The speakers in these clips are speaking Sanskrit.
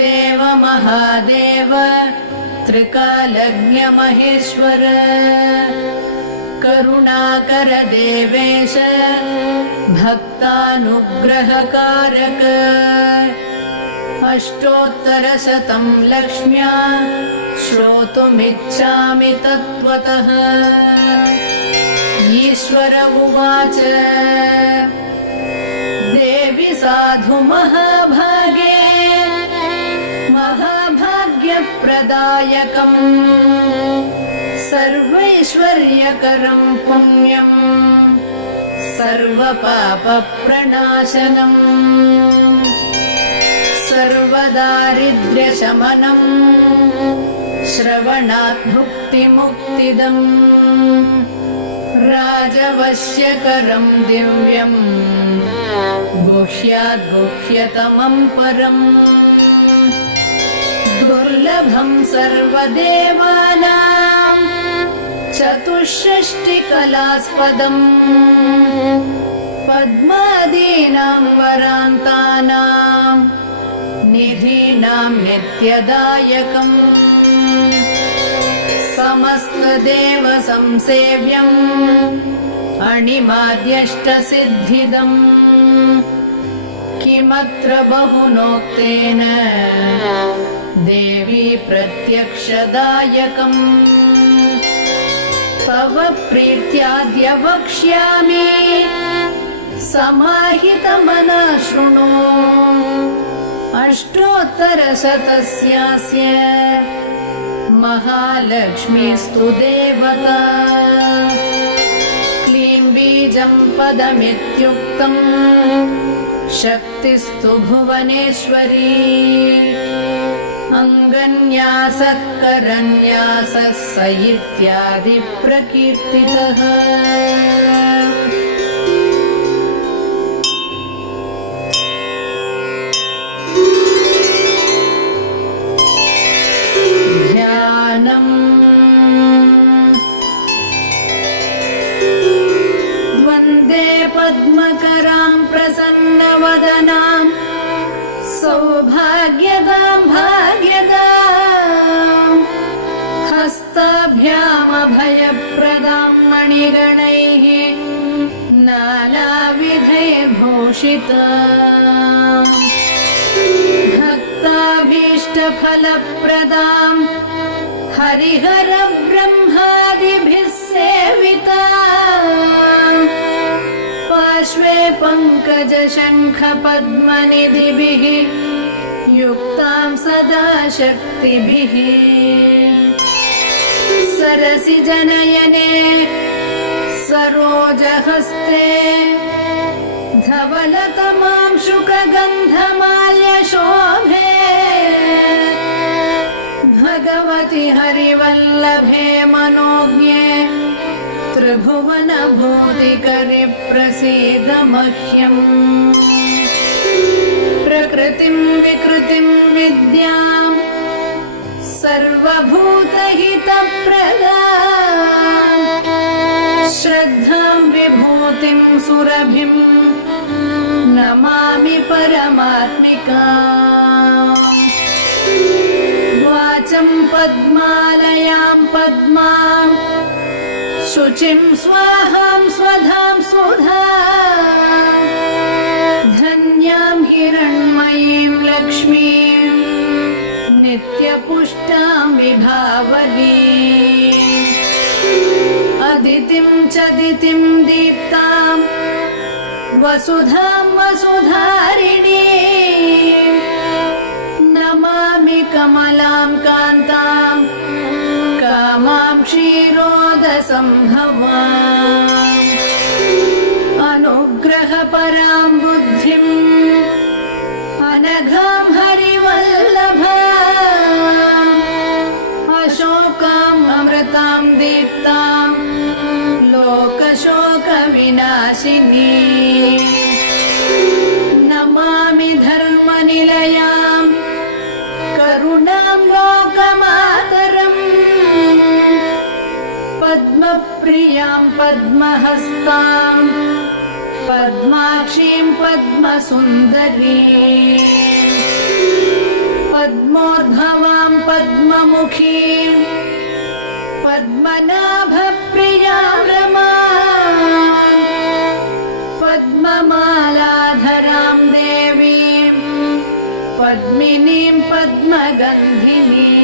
देव महादेव त्रिकालज्ञ महेश्वर करुणाकर देवेश भक्तानुग्रहकारक अष्टोत्तरशतं लक्ष्म्या श्रोतुमिच्छामि तत्त्वतः। ईश्वर उवाच देवि साधु महाभागे महाभाग्यप्रदायकम् सर्वैश्वर्यकरं पुण्यं सर्वपापप्रणाशनम् सर्वदारिद्र्यशमनं श्रवणात् भुक्तिमुक्तिदम् राजवश्यकरं दिव्यं गुह्याद् गुह्यतमं परम् दुर्लभं सर्वदेवानां चतुष्षष्टिकलास्पदम् पद्मादीनां वरान्तानां निधीनां नित्यदायकम् समस्तदेव संसेव्यम् अणिमाद्यष्टसिद्धिदम् किमत्र बहुनोक्तेन देवी प्रत्यक्षदायकम् तव प्रीत्याद्य वक्ष्यामि समाहितमनः शृणु अष्टोत्तरशतस्यास्य महालक्ष्मीस्तु देवता क्लीं बीजं पदमित्युक्तम् शक्तिस्तु भुवनेश्वरी अङ्गन्यासः करन्यासः स इत्यादि प्रकीर्तितः। वन्दे पद्मकरां प्रसन्नवदनां सौभाग्यदां भाग्यदां हस्ताभ्यामभयप्रदां मणिगणैः नानाविधैर्भूषितां भक्ताभीष्टफलप्रदां हरिहरब्रह्मादिभिः सेवितां पार्श्वे पङ्कजशङ्खपद्मनिधिभिः युक्तां सदा शक्तिभिः सरसिजनयने सरोजहस्ते धवलतमां शुकगन्धमाल्यशोभे भगवति हरिवल्लभे मनोज्ञे त्रिभुवनभूतिकरि प्रसीद मह्यम् प्रकृतिं विकृतिं विद्यां सर्वभूतहितप्रदां श्रद्धां विभूतिं सुरभिं नमामि परमात्मिकाम् वाचं पद्मालयां पद्मां शुचिं स्वाहां स्वधां सुधां धन्यां हिरण्मयीं लक्ष्मीं नित्यपुष्टां विभावरीम् अदितिं च दितिं दीप्तां वसुधां वसुधारिणीं नमामि कमलां कान्तां कामां क्षीरोदसंभवाम् अनुग्रहपरां बुद्धिम् अनघां हरिवल्लभाम् अशोकाम् अमृतां दीप्तां लोकशोकविनाशिनी नमामि धर्मनिलयां करुणां लोकमातरम् पद्मप्रियां पद्महस्तां पद्माक्षीं पद्मसुन्दरीं पद्मोद्भवां पद्ममुखीं पद्मनाभप्रियां रमां पद्ममालाधरां देवीं पद्मिनीं पद्मगन्धिनीं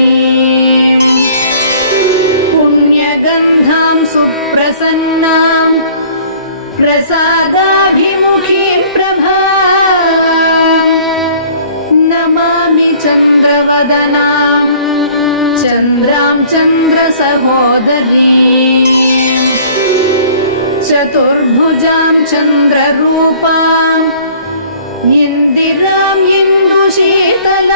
पुण्यगन्धां सुप्रसन्नां प्रसादाभिमुखीं प्रभां नमामि चन्द्रवदनां चन्द्रां चन्द्रसहोदरीं चतुर्भुजां चन्द्ररूपां इन्दिरां इन्दुशीतलाम्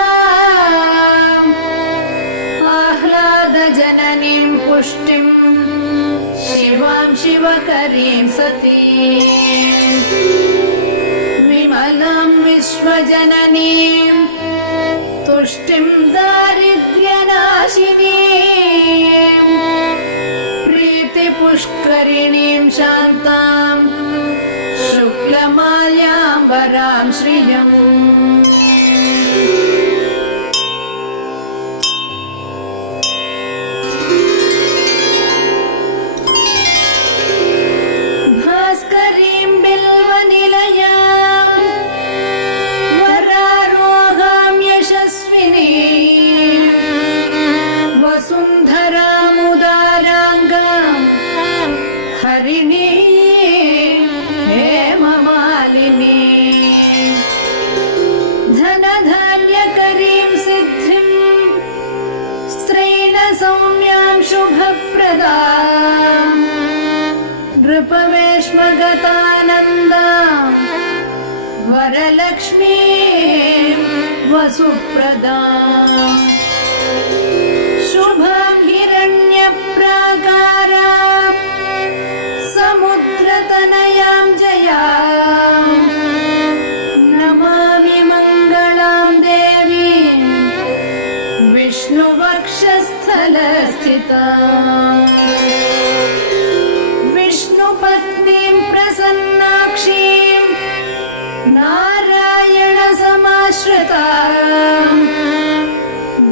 आह्लादजननीं पुष्टिं शिवां शिवकरीं सतीं विमलां विश्वजननीं तुष्टिं दारिद्र्यनाशिनीं प्रीतिपुष्करिणीं शान्तां शुक्लमाल्याम्बरां श्रियम् भास्करीं बिल्वनिलयां वरारोहां यशस्विनीं वसुन्धरामुदाराङ्गां हरिणीं हेममालिनीं धनधान्यकरीं सिद्धिं स्त्रैणसौम्यां शुभप्रदां नृपवेश्मगतानन्दां वरलक्ष्मीं वसुप्रदां शुभां हिरण्यप्राकारां समुद्रतनयां जयां नमामि मङ्गलां देवीं विष्णुवक्षस्थलस्थिताम् विष्णुपत्नीं प्रसन्नाक्षीं नारायणसमाश्रितां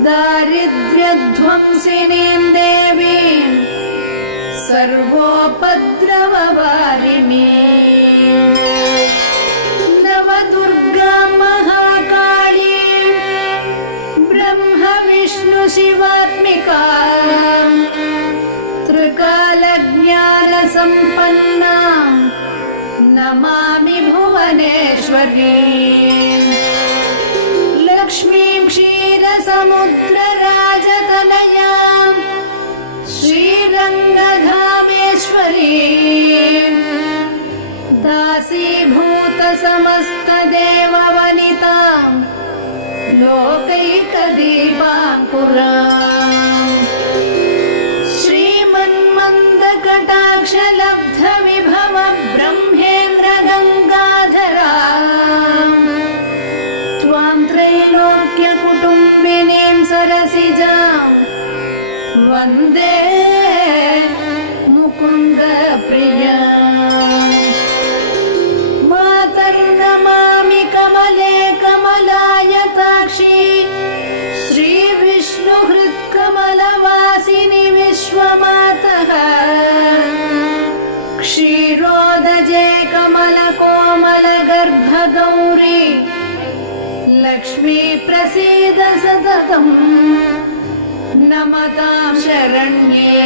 दारिद्र्यध्वंसिनीं देवीं सर्वोपद्रववारिणीं नवदुर्गां महाकाळीं ब्रह्मविष्णुशिवात्मिकां त्रिकालज्ञानसम्पन्नां नमामि भुवनेश्वरीं लक्ष्मीं क्षीरसमुद्रराजतनयां श्रीरङ्गधामेश्वरीं दासीभूतसमस्तदेववनितां लोकैकदीपाङ्कुराम् श्रीमन्मन्दकटाक्षलब्धविभव ब्रह्मेन्द्रगङ्गाधरां त्वां त्रैलोक्यकुटुम्बिनीं सरसिजां वन्दे मुकुन्दप्रियां मातर्नमामि कमले कमलायताक्षी श्रीविष्णुहृत्कमलवासिनि विश्वमातः क्षीरोदजे कमलकोमलगर्भगौरी लक्ष्मी प्रसीद सततं नमतां शरण्ये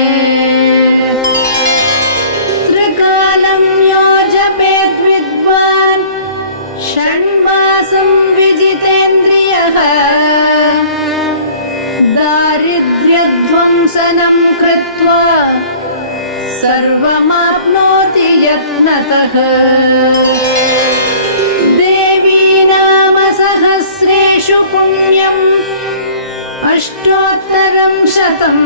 त्रिकालं यो जपेत् विद्वान् षण्मासं विजितेन्द्रियः दारिद्र्यध्वंसनं कृत्वा सर्वमाप्नोति यत्नतः देवी नाम सहस्रेषु पुण्यम् अष्टोत्तरं शतम्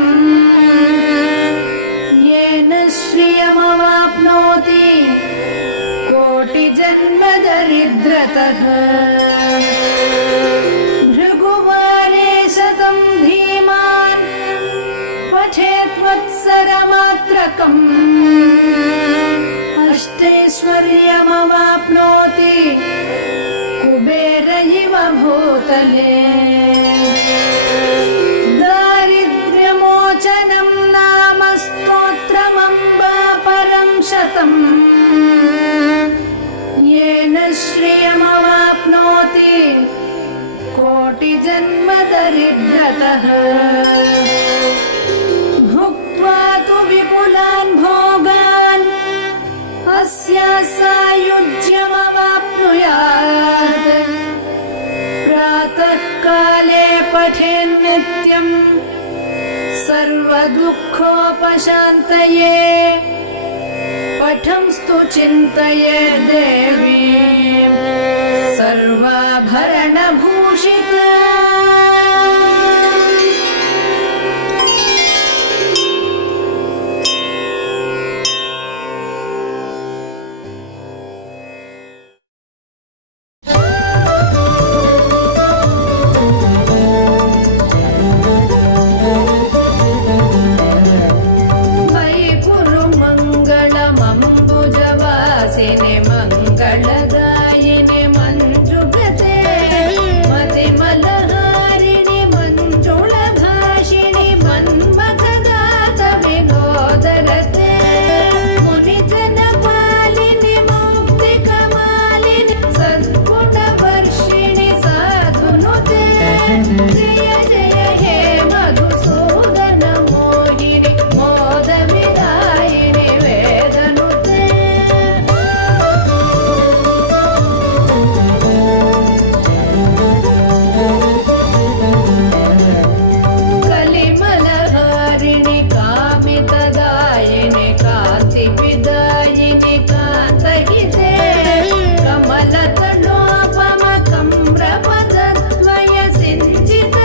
येन श्रियमवाप्नोति कोटिजन्मदरिद्रतः भृगुवारे शतं धीमान् पठेत्वत्सरमात्रकम् अष्टैश्वर्यमवाप्नोति कुबेर इव भूतले श्रियमवाप्नोति कोटिजन्मदरिद्रतः भुक्त्वा तु विपुलान् भोगान् अस्या सायुज्यमवाप्नुयात् प्रातः काले पठेन्नित्यम् सर्वदुःखोपशान्तये पठंस्तु चिन्तये देवीं सर्वाभरणभूषिता मंगलदायिने मंजुगते मतिमलहारिणि मंजुळभाषिणि मन्मथदात विनोदरते मुनिजनपालिनि मुक्तिकमालिनि सद्गुणवर्षिणि साधुनुते जय जय हे मधुसूदन मोहिनि मोदविदायिनि वेदनुते कलिमलहारिणि कामितदायिनि कान्तिविदायिनि कान्तहिते कमलतनोपमकं प्रपदद्वय सिञ्चित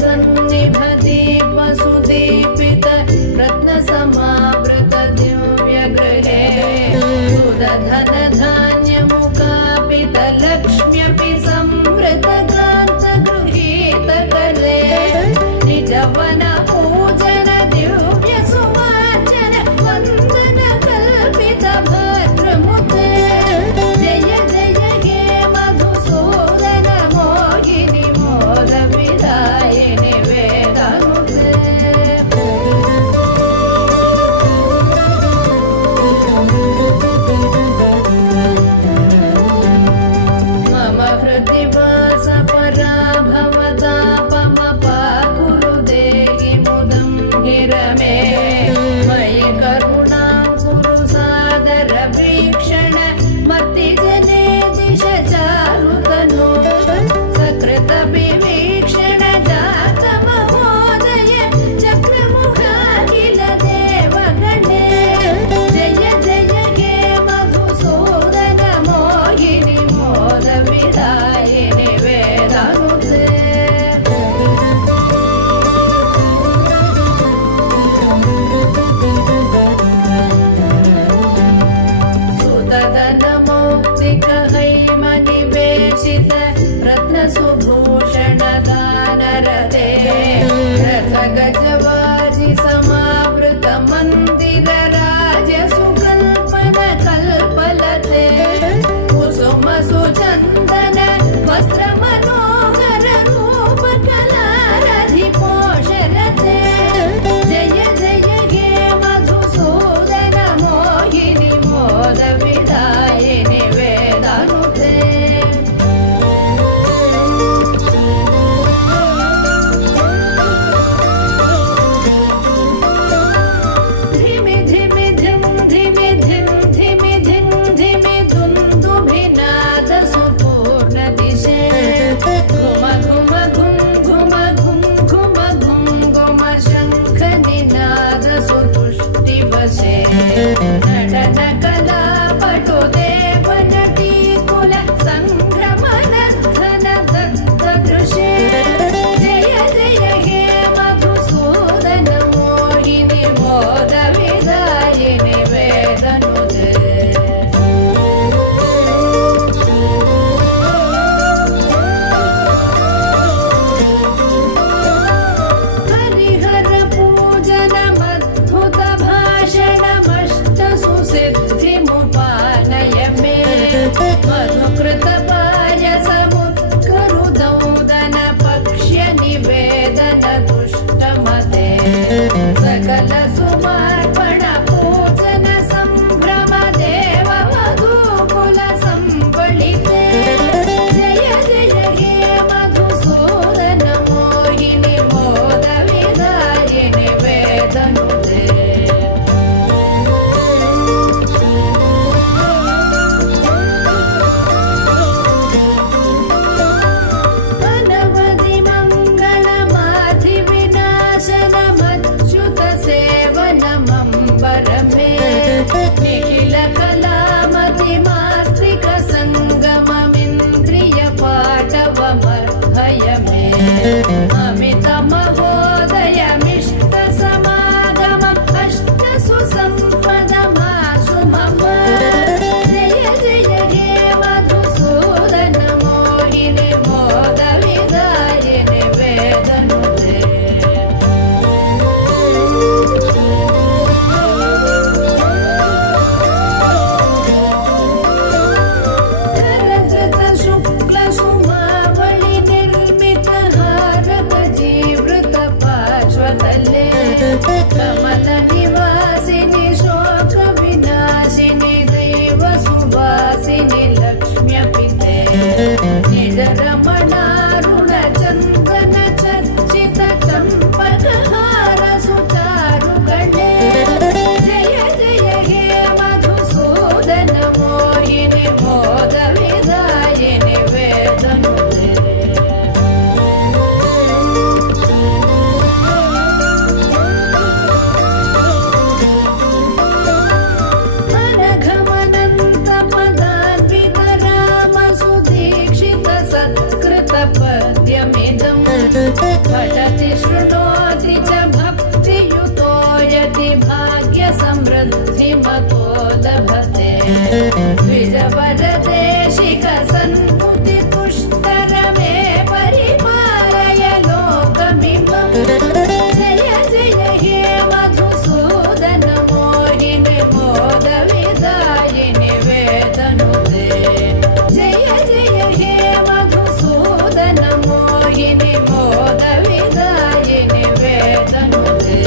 सन्निभदीपसुदीपित रत्नसमावृत दिव्यगृहे सुदधनधान्यमुकापित लक्ष्म्यपि संवृतकान्तगृहीतकले निजवन पूजन दिव्य सुवाचन वन्दन कल्पित भद्रमुते जय जय हे मधुसूदन मोहिनि मोद विदायिनि वेदनुते मम हृदि वास परा भवतापमपा गुरुदेहि मुदं गिरमे मयि करुणां कुरु सादर वीक्षण मत्तिजने दिश चारुतनो सकृत विवीक्षण जात महोदय चक्रमुखाखिल देवगणे जय जय हे मधुसूदन मोहिनि मोद विदायिनि वेदनुते सुतधनमौक्तिक हैमनिवेशित रत्नसुभूषणदानरते रथगजवाजि समावृत मन्दिर राजसुकल्पन कल्पलते कुसुम सुचन्दन वस्त्रमनोहर रूपकलारधि पोषरते जय जय हे मधुसूदन मोहिनि मोद विदायिनि वेदनुते धिमि धिमि धिं धिमि धिं धिमि धिं धिमि दुन्दुभिनाद सुपूर्ण दिशे घुम घुम घुं घुम घुं घुम घुं घुम शङ्ख निनाद सुतुष्टिवशे नटन कला पटु देव नटी कुल सङ्भ्रमनर्धन दग्धदृशे जय जय हे मधुसूदन मोहिनि मोद विदायिनि वेदनुते हरिहर पूजनमद्भुत भाषणमष्ट सुसिद्धिमुपानय मे मधुकृत पायसमुत्करुदौदन पक्ष्य निवेदन तुष्टमते सकल सुमार्पण पूजन सम्भ्रम देव मधुकुल सम्बलिते जय जय हे मधुसूदन मोहिनि मोद विदायिनि वेदनुते अनवधि मङ्गलमाधि विनाशनमच्युत सेव पठति शृणोति च भक्तियुतो यदि भाग्यसमृद्धिमतो लभते द्विजवरदेशिक सन्मुतितुष्टरमे परिपालय लोकमिमम् जय जय हे मधुसूदन मोहिनि मोदविदायिनि वेदनुते जय जय हे मधुसूदन मोहिनि मोदविदायिनि वेदनुते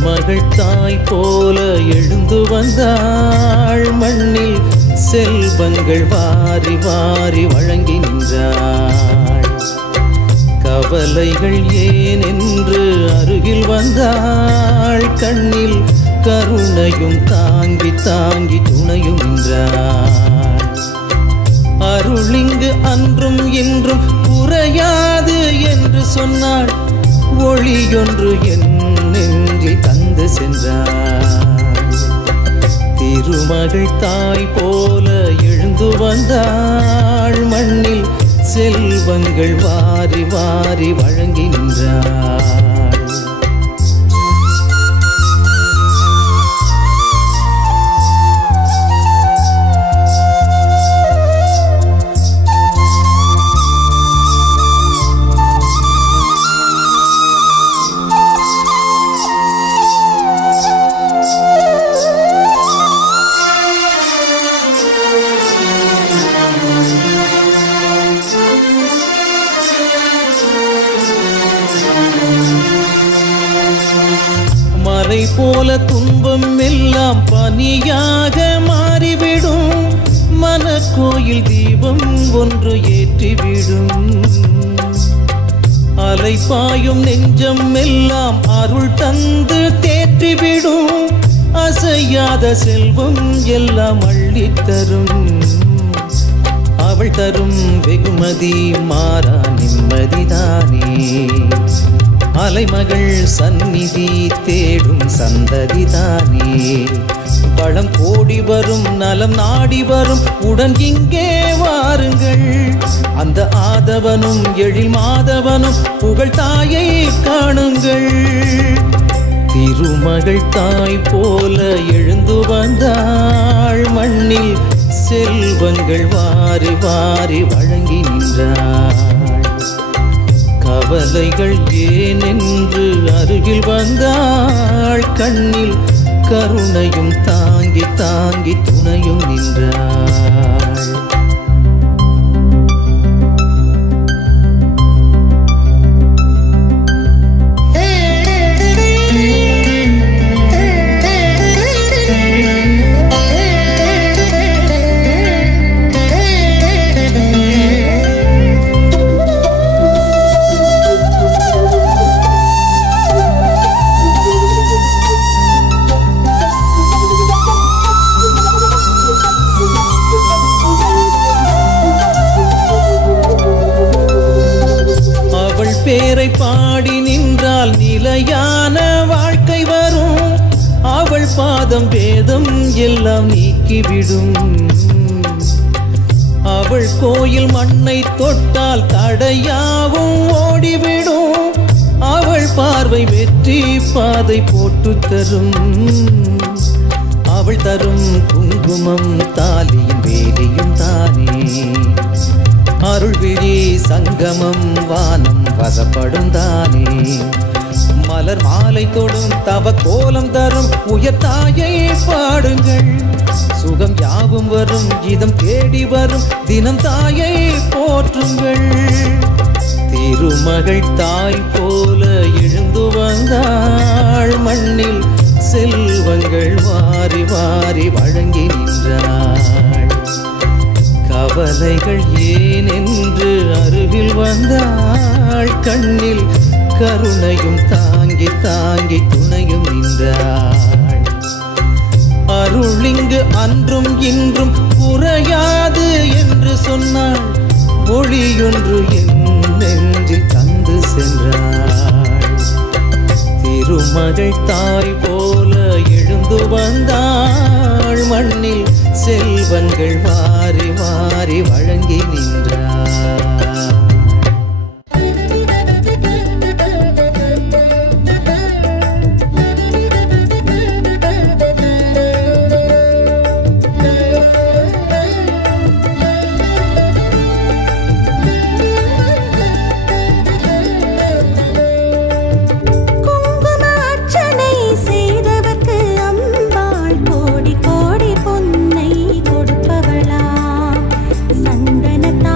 திருமகள் தாய் போல எழுந்து வந்தாள், மண்ணில் செல்வங்கள் வாரி வாரி வழங்கி நின்றாள். கவலைகள் ஏன் என்று அருகில் வந்தாள், கண்ணில் கருணையும் தாங்கி தாங்கி துணையும் நின்றாள். அருளிங்கு அன்றும் இன்றும் குறையாது என்று சொன்னாள், ஒளியொன்று என் நெஞ்சில் தந்து சென்றாள். திருமகள் தாய் போல எழுந்து வந்தாள், மண்ணில் செல்வங்கள் வாரி வாரி வழங்கி நின்றாள். மலை போல துன்பம் எல்லாம் பனியாக மாறிவிடும், மனக்கோயில் தீபம் ஒன்று ஏற்றிவிடும். அலைப்பாயும் நெஞ்சம் எல்லாம் அருள் தந்து தேற்றிவிடும், அசையாத செல்வம் எல்லாம் அள்ளித்தரும். அவள் தரும் வெகுமதி மாறா நிம்மதிதானே, அலைமகள் சந்நிதி தேடும் சந்ததிதானே. வளம் கோடி வரும் நலம் நாடி வரும் உடன் இங்கே வாருங்கள், அந்த ஆதவனும் எழில் மாதவனும் புகழ் தாயை காணுங்கள். திருமகள் தாய் போல எழுந்து வந்தாள், மண்ணில் செல்வங்கள் வாரி வாரி வழங்கி நின்றாள். கவலைகள் ஏன் என்று அருகில் வந்தாள், கண்ணில் கருணையும் தாங்கி தாங்கி துணையும் நின்றாள். பேரை பாடி நின்றால் நிலையான வாழ்க்கை வரும், அவள் பாதம் வேதம் எல்லாம் நீக்கிவிடும். அவள் கோயில் மண்ணை தொட்டால் தடையாவும் ஓடிவிடும், அவள் பார்வை வெற்றி பாதை போட்டு தரும். அவள் தரும் குங்குமம் தாலியும் வேலியும் தானே, அருள்விழி சங்கமம் வானம் வசப்படும் தானே. மலர் மாலை தொடும் தவ கோலம் தரும் உயர்த்தாயை பாடுங்கள், சுகம் யாவும் வரும் இதம் தேடி வரும் தினம் தாயை போற்றுங்கள். திருமகள் தாய் போல எழுந்து வந்தாள், மண்ணில் செல்வங்கள் வாரி வாரி வழங்கி நின்றாள். கவலைகள் ஏன் என்று அருகில் வந்தாள், கண்ணில் கருணையும் தாங்கி தாங்கி துணையும் நின்றாள். அருளிங்கு அன்றும் இன்றும் குறையாது என்று சொன்னாள், ஒளியொன்று என் நெஞ்சில் தந்து சென்றாள். திருமகள் தாய் போல எழுந்து வந்தாள், மண்ணில் செல்வங்கள் வாரி வாரி வழங்கி நின்றாள். பொன்னை கொடுப்பவளா, சந்தனத்தா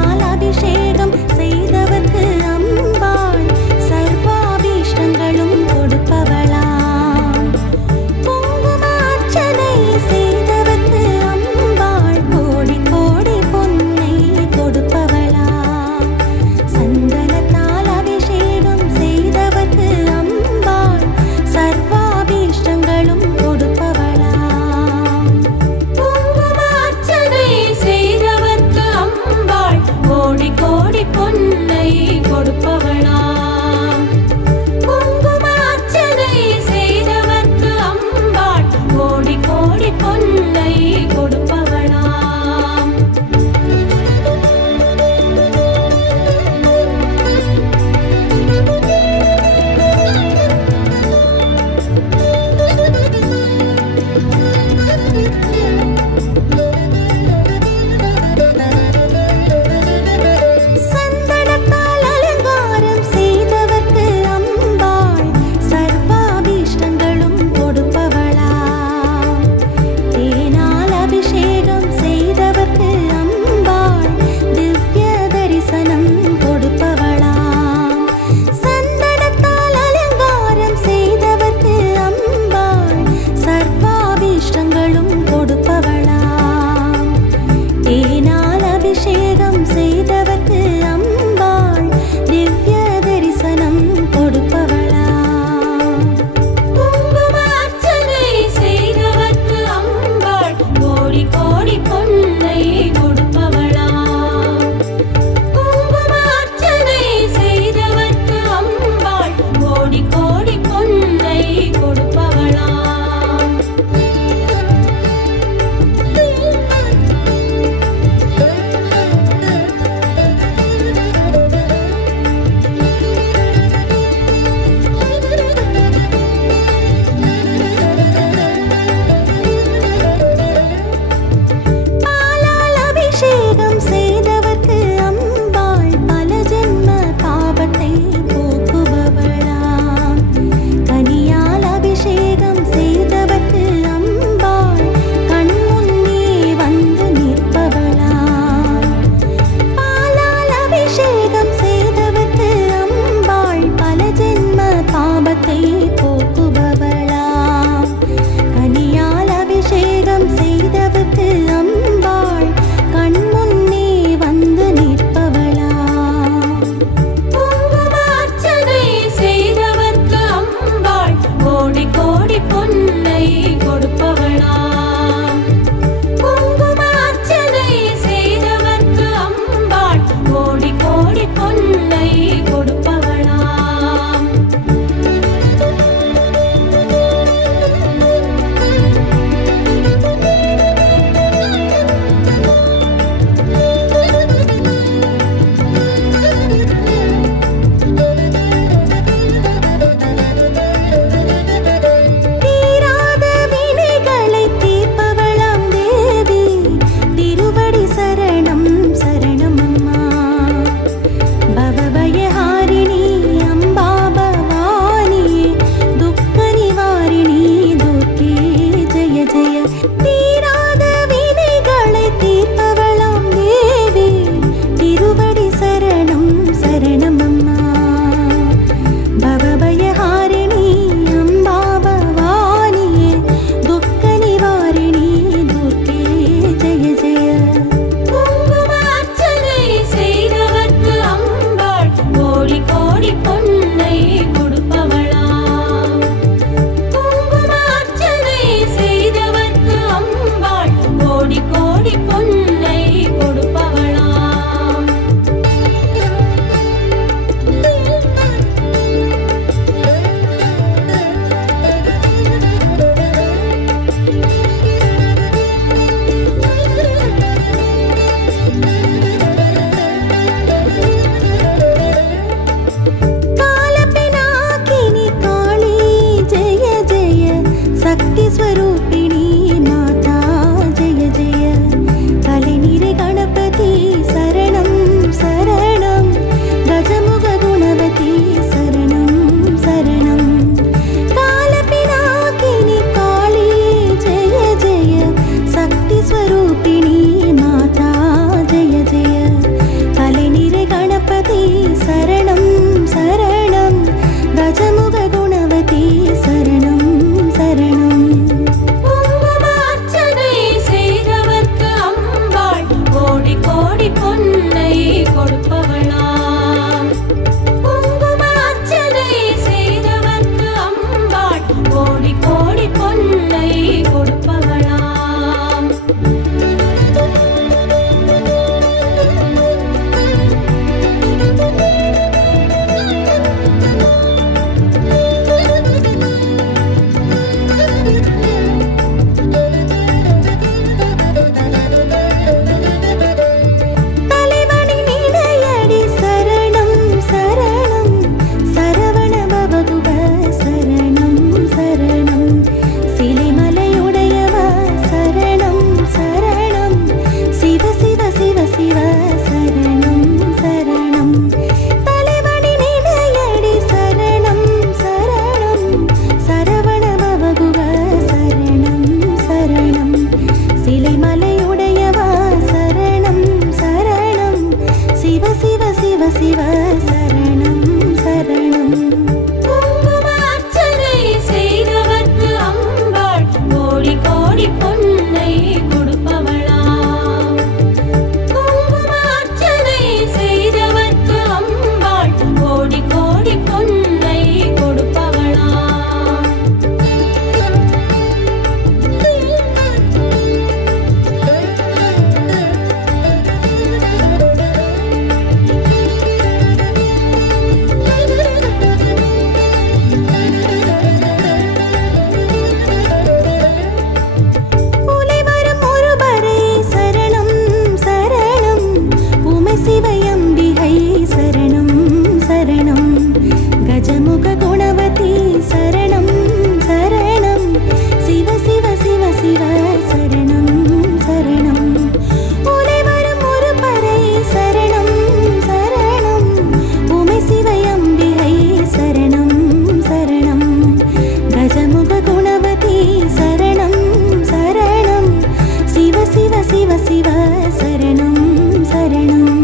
சிவ சரணம் சரணம்.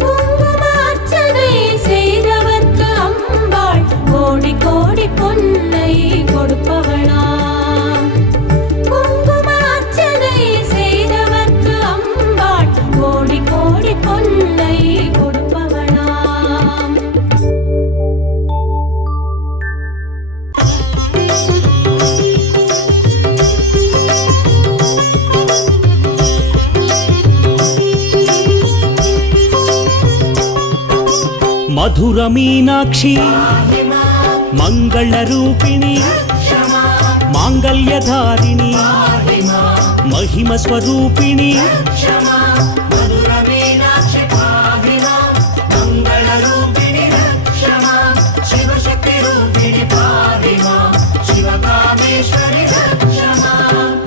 குங்குமார்ச்சனை செய்தவர்க்கு அம்பாள் கோடி கோடி பொன்னை கொடுப்பவளாம். குங்குமார்ச்சனை செய்தவர்க்கு அம்பாள் கோடி கோடி பொன்னை கொடுப்பவளாம். మధుర మీనాక్షి మంగళ రూపిణి మాంగళ్యధారిణి మహిమ స్వరూపిణి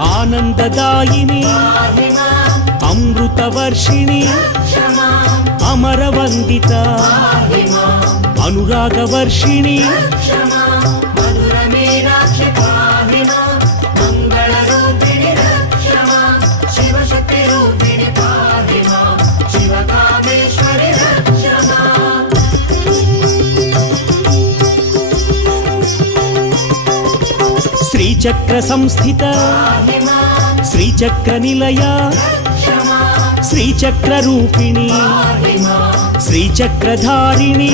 ఆనందదాయిని అమృతవర్షిణి అమరవందిత అనురాగవర్షిణి శ్రీచక్ర సంస్థిత శ్రీచక్ర నిలయ శ్రీచక్ర రూపిణి శ్రీచక్రధారిణి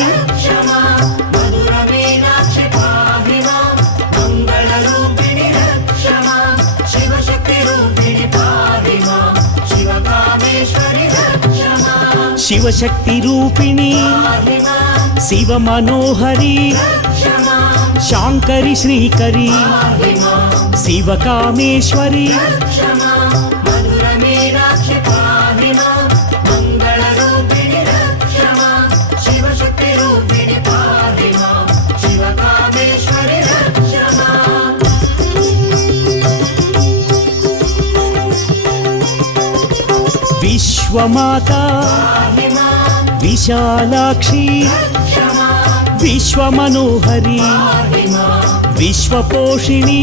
శివశక్తి రూపిణి శివ మనోహరి శాంకరి శ్రీకరి శివకామేశ్వరి విశ్వమాత విశాలాక్షి విశ్వమనోహరి విశ్వపోషిణి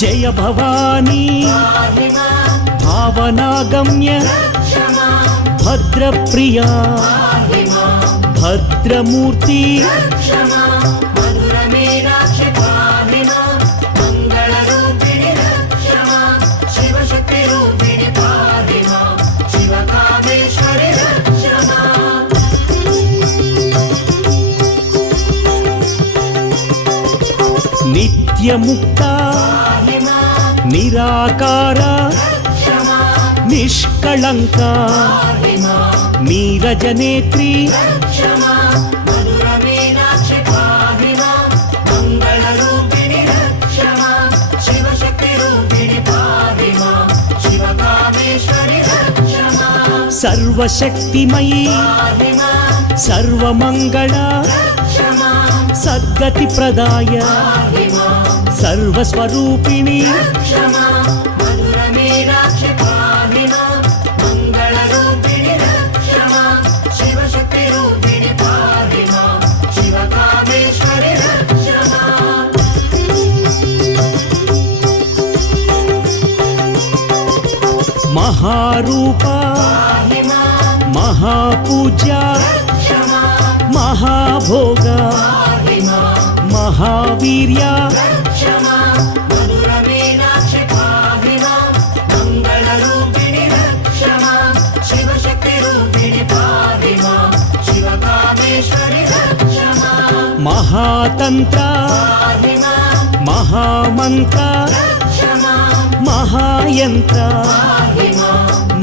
జయ భవానీ భావనాగమ్య భద్రప్రియా భద్రమూర్తి నిత్యముక్త నిరాకార నిష్కళంక నీరజనేత్రి సర్వశక్తిమయీ సర్వమంగళ సద్గతి ప్రదాయ సర్వస్వరూపిణి మహారూప మహాపూజ్య మహాభోగ మహావీర్య మహాతంత్ర మహామంత్ర మహాయంత్ర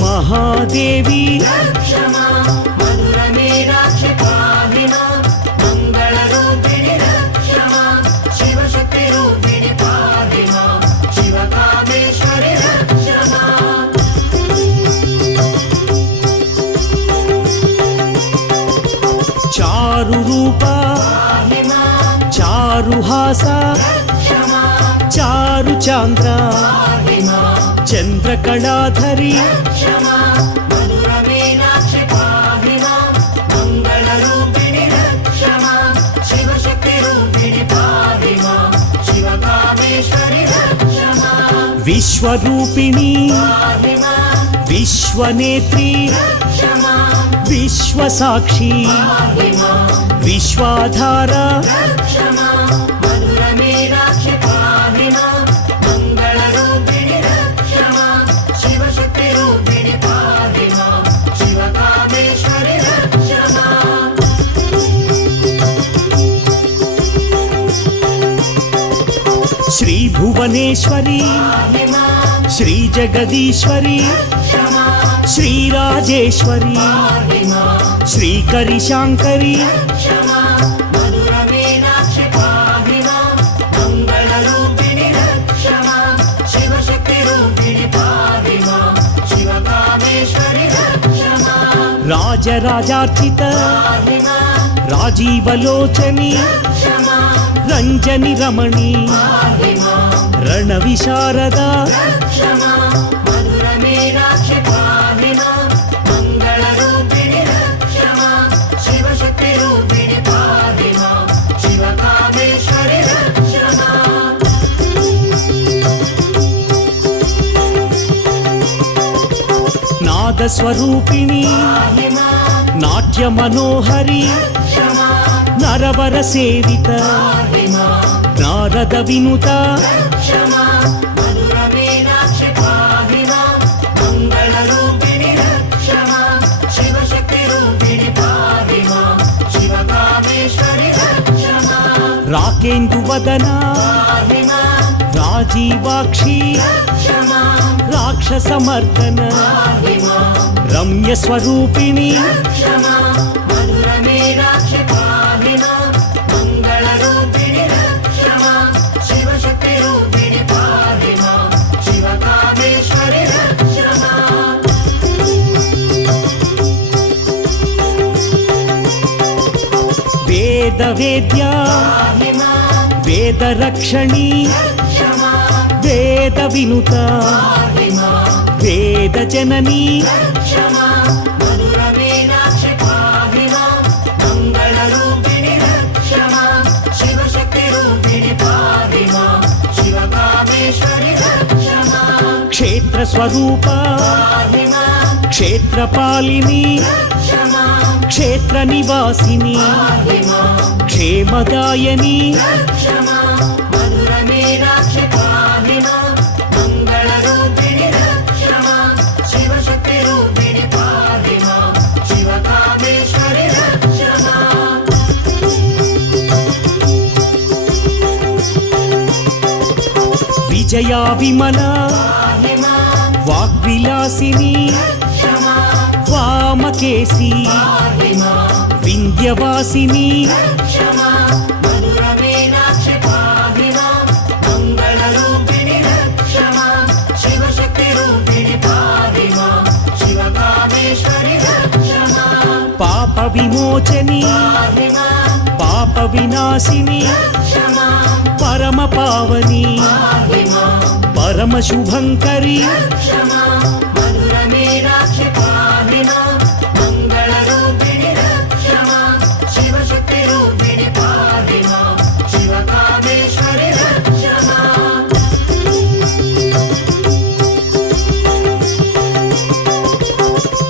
మహాదేవి చారు రూప చారుహాస చారు చాంద్ర చంద్రకళాధరి విశ్వరూపిణి విశ్వనేత్రి విశ్వసాక్షి విశ్వాధార శ్రీ భువనేశ్వరి శ్రీ జగదీశ్వరి శ్రీ రాజేశ్వరి శ్రీ కరిశాంకరి రాజరాజార్చిత రాజీవలోచని రంజని రమణి రణ విశారద నాదస్వరూపిణి నాట్య మనోహరి నరవర సేవిత నారద వినుత రాకేందు వదన రాజీవాక్షి రాక్షసమర్దన రమ్య స్వరూపిణి వేద వేద్య వేద రక్షణి వేద వినుత వేద జనని క్షేత్ర స్వరూప క్షేత్రపాలిని క్షేత్ర నివాసిని క్షేమదాయని విజయా విమల వాగ్విలాసిని వామకేసి వింధ్యవాసిని పాప విమోచని పాప వినాశిని పరమ పావని పరమ శుభంకరి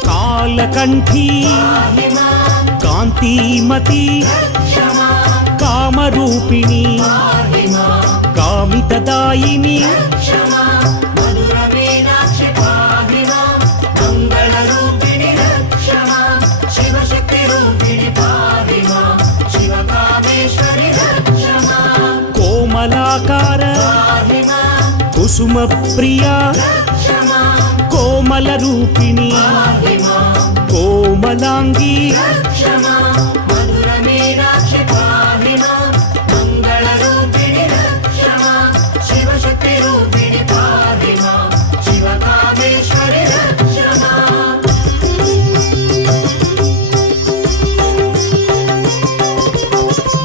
కాలకంఠీ కాంతిమతి కామరూపిణి కామితదాయిని కోమలాకార కుసుమ ప్రియా కోమల రూపిణి కోమలాంగి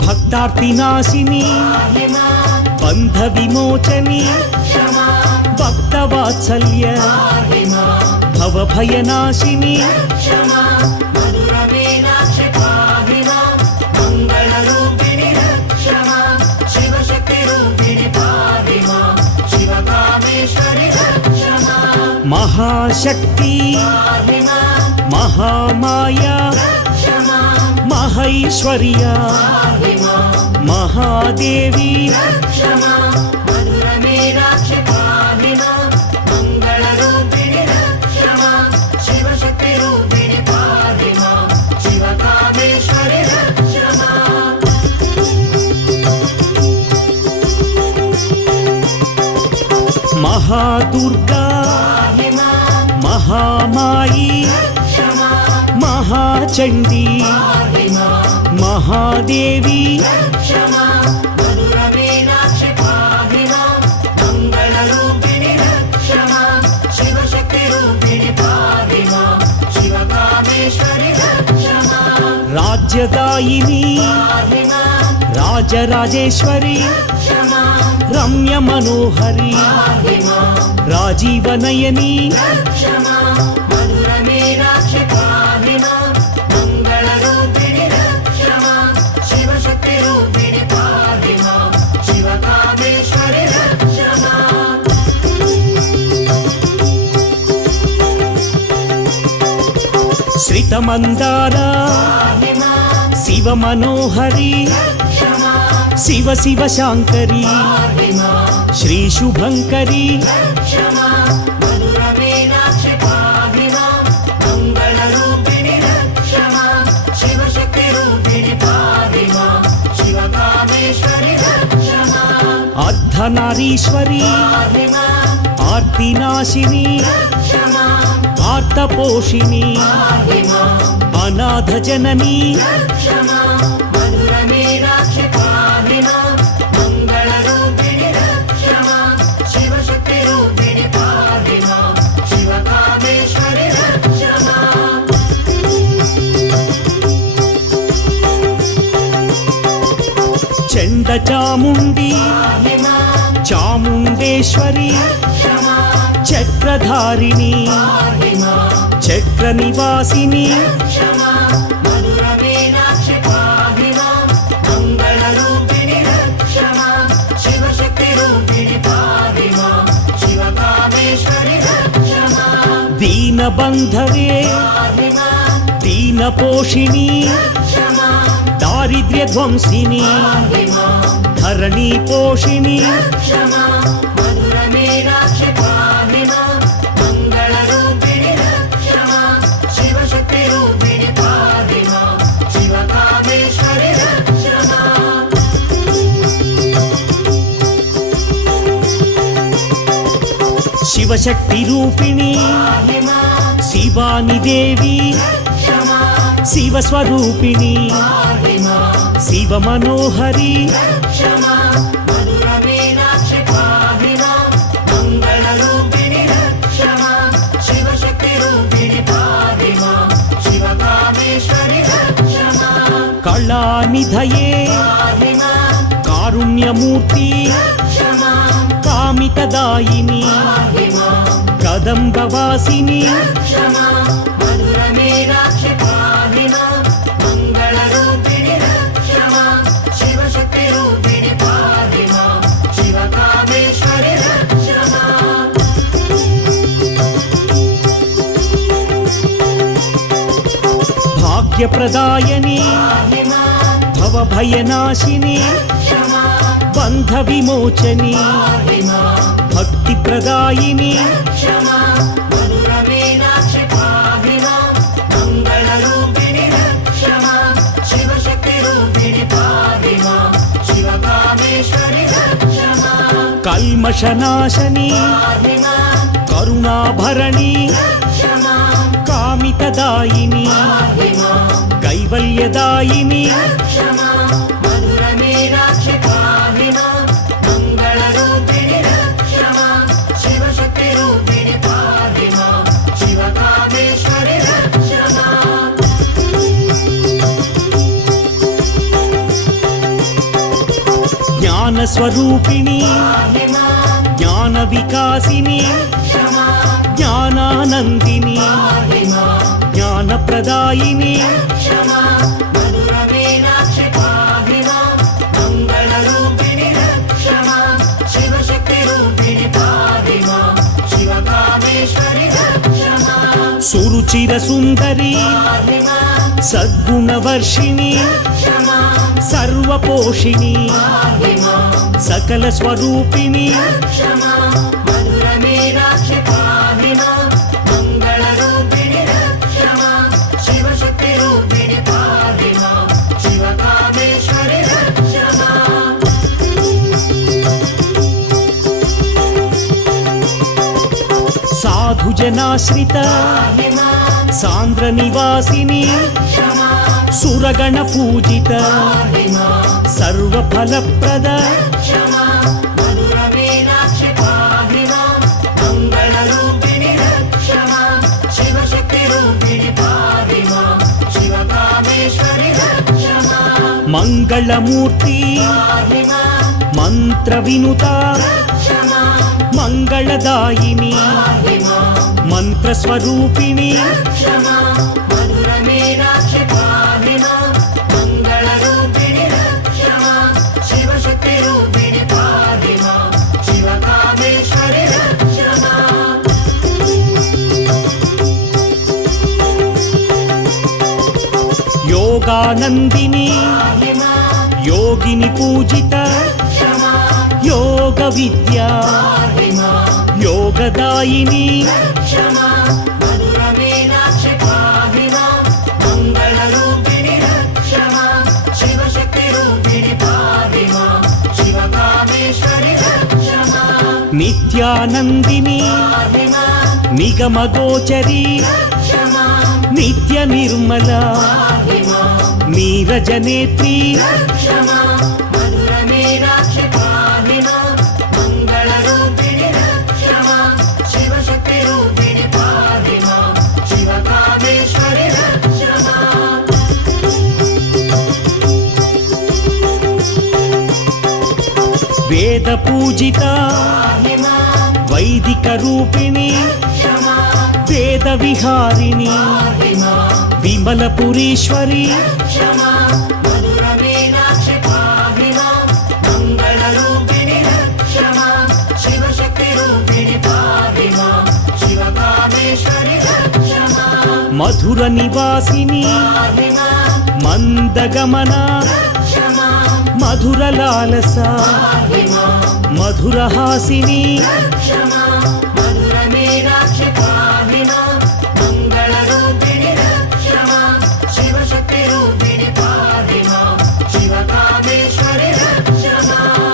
భక్తార్తినాశిని బంధ విమోచని భక్తవాత్సల్య భవభయనాశిని శివశక్తి రూపిణి పాహిమా శివకామేశ్వరి మహాశక్తి మహామాయ మహైశ్వర్య మహాదేవి మహాదుర్గా మహామాయి మహాచండీ మహాదేవి రాజ్యదాయిని రాజరాజేశ్వరి రమ్య మనోహరి రాజీవనయని శ్రితమందార శివ మనోహరి శివ శివ శాంకరి శ్రీ శుభంకరి అర్ధనారీశ్వరి ఆర్తినాశిని ఆర్తపోషిణి అనాథ జనని చండ చాముండి చాముండేశ్వరి చక్రధారిణి చక్ర నివాసిని దీనబంధవే దీనపోషిణి దారిద్ర్య ధ్వంసిని ధరణి పోషిణి శివశక్తి రూపిణి శివాని దేవి శివస్వరూపిణి శివ మనోహరి కళానిధయే కారుణ్యమూర్తి కామితదాయిని కదంబవాసిని భాగ్యప్రదాయని భవభయనాశిని బంధ విమోచని భక్తి ప్రదాయిని కల్మషనాశని కరుణాభరణి కామితదాయిని కైవల్యదాయిని జ్ఞానస్వరూపిణి జ్ఞాన వికాసిని జ్ఞానానందిని జ్ఞానప్రదాయిని शिवकामेश्वरि रक्ष मां सुरुचिर सुन्दरी पाहि मां सद्गुणवर्षिणि रक्ष मां सर्वपोषिणि पाहि मां सकलस्वरूपिणि रक्ष मां मधुरमीनाक्षि पाहि मां मङ्गलरूपिणि रक्ष मां शिवशक्तिरूपिणि पाहि मां शिवकामेश्वरि रक्ष मां साधुजनाश्रित पाहि मां सान्द्रनिवासिनि रक्ष मां सुरगणपूजित पाहि मां सर्वफलप्रद रक्ष मां मधुरमीनाक्षि पाहि मां मङ्गलरूपिणि रक्ष मां शिवशक्तिरूपिणि पाहि मां शिवकामेश्वरि रक्ष मां मङ्गलमूर्ति पाहि मां मन्त्रविनुता रक्ष मां मङ्गलदायिनि पाहि मां मन्त्रस्वरूपिणि रक्ष मां मधुरमीनाक्षि पाहि मां मङ्गलरूपिणि रक्ष मां शिवशक्तिरूपिणि पाहि मां शिवकामेश्वरि रक्ष मां योगानन्दिनि पाहि मां योगिनि पूजित रक्ष मां योगविद्या पाहि मां योगदायिनि रक्ष मां मधुरमीनाक्षि पाहि मां मङ्गलरूपिणि रक्ष मां शिवशक्तिरूपिणि पाहि मां शिवकामेश्वरि रक्ष मां नित्यानन्दिनि पाहि मां निगमगोचरी रक्ष मां नित्यनिर्मला पाहि मां नीरजनेत्री रक्ष मां मधुरमीनाक्षि पाहि मां मङ्गलरूपिणि रक्ष मां शिवशक्तिरूपिणि पाहि मां शिवकामेश्वरि रक्ष मां वेदपूजिता पाहि मां वैदिकरूपिणि रक्ष मां वेदविहारिणि पाहि मां विमलपुरीश्वरी रक्ष मां मधुरमीनाक्षि पाहि मां मङ्गलरूपिणि रक्ष मां शिवशक्तिरूपिणि पाहि मां शिवकामेश्वरि रक्ष मां मधुरनिवासिनि पाहि मां मन्दगमना रक्ष मां मधुरलालसा पाहि मां मधुरहासिनि रक्ष मां मधुरमीनाक्षि पाहि मां मङ्गलरूपिणि रक्ष मां शिवशक्तिरूपिणि पाहि मां शिवकामेश्वरि रक्ष मां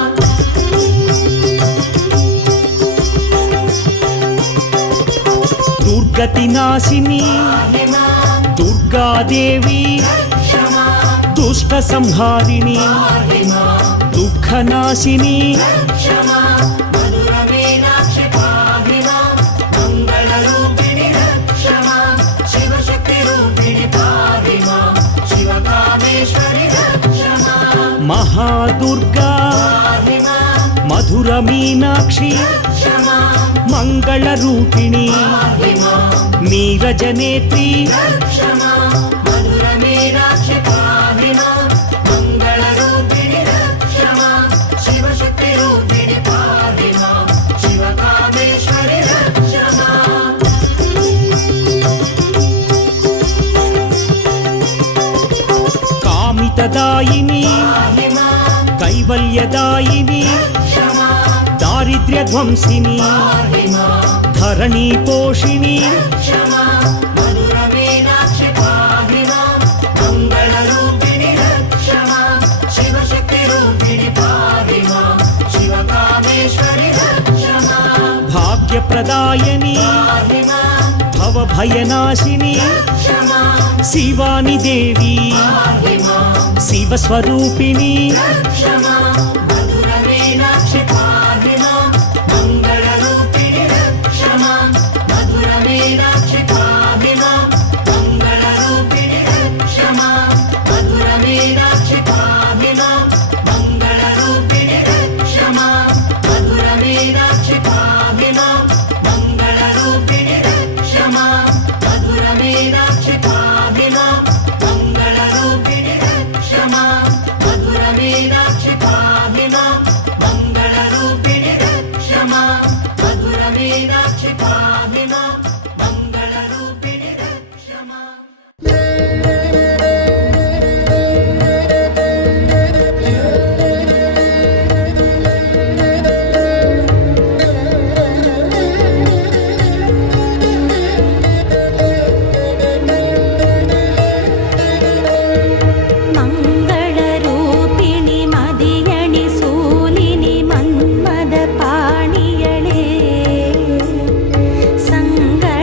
दुर्गतिनाशिनि पाहि मां दुर्गादेवी रक्ष मां दुष्टसंहारिणि पाहि मां दुःखनाशिनि रक्ष मां मधुरमीनाक्षि पाहि मां मङ्गलरूपिणि रक्ष मां शिवशक्तिरूपिणि पाहि मां शिवकामेश्वरि रक्ष मां महादुर्गा पाहि मां मधुरमीनाक्षि रक्ष मां मङ्गलरूपिणि पाहि मां नीरजनेत्री रक्ष मां मधुरमीनाक्षि पाहि मां मङ्गलरूपिणि रक्ष मां शिवशक्तिरूपिणि पाहि मां शिवकामेश्वरि रक्ष मां कामितदायिनि पाहि मां कैवल्यदायिनि रक्ष मां दारिद्र्यध्वंसिनि पाहि मां धरणीपोषिणि रक्ष मां मधुरमीनाक्षि पाहि मां मङ्गलरूपिणि रक्ष मां शिवशक्तिरूपिणि पाहि मां शिवकामेश्वरि रक्ष मां भाग्यप्रदायिनि पाहि मां भवभयनाशिनि रक्ष मां शिवानि देवी पाहि मां शिवस्वरूपिणि रक्ष मां मधुरमीनाक्षि पाहि मां मङ्गलरूपिणि रक्ष मां मधुरमीनाक्षि पाहि मां मङ्गलरूपिणि रक्ष मां मधुरमीनाक्षि पाहि मां मङ्गलरूपिणि रक्ष मां मधुरमीनाक्षि पाहि मां मङ्गलरूपिणि रक्ष मां मधुरमीनाक्षि पाहि मां मङ्गलरूपिणि रक्ष मां मधुरमीनाक्षि पाहि मां मङ्गलरूपिणि रक्ष मां मधुरमीनाक्षि पाहि मां मङ्गलरूपिणि रक्ष माम् ಮಂಗಳರೂಪಿಣಿ ಮದಿಯಣಿ ಸೂಲಿನಿ ಮನ್ಮದ ಪಾಣಿಯಳೇ ಸಂಗಡ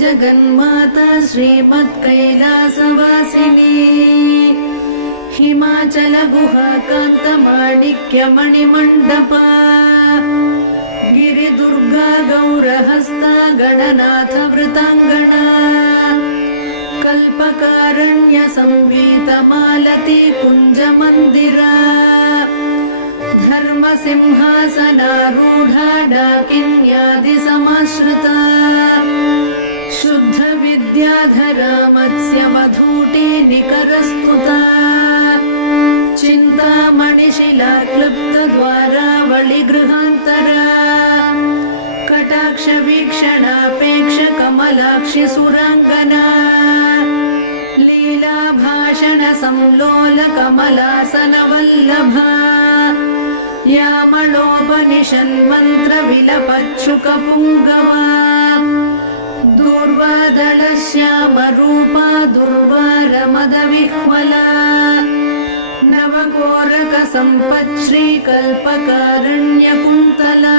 जगन्माता श्रीमत्कैलासवासिनी हिमाचल गुहाकान्तमाणिक्यमणिमण्डप गिरिदुर्गा गौरहस्ता गणनाथ वृताङ्गना कल्पकारण्य संवीतमालती कुञ्जमन्दिरा धर्मसिंहासनारूढा डाकिन्यादिसमाश्रिता शुद्ध विद्याधरा मत्स्यमधूटी निकरस्तुता चिन्तामणिशिला क्लुप्तद्वारावळिगृहान्तरा कटाक्षवीक्षणापेक्ष कमलाक्षि सुराङ्गना लीलाभाषण संलोल कमलासनवल्लभा यामळोपनिषन्मन्त्रविलपच्छुकपुङ्गवा दूर्वादलश्यामरूपा दुर्वारमदविह्वला नवकोरकसम्पच्छ्रीकल्पकारण्यकुन्तला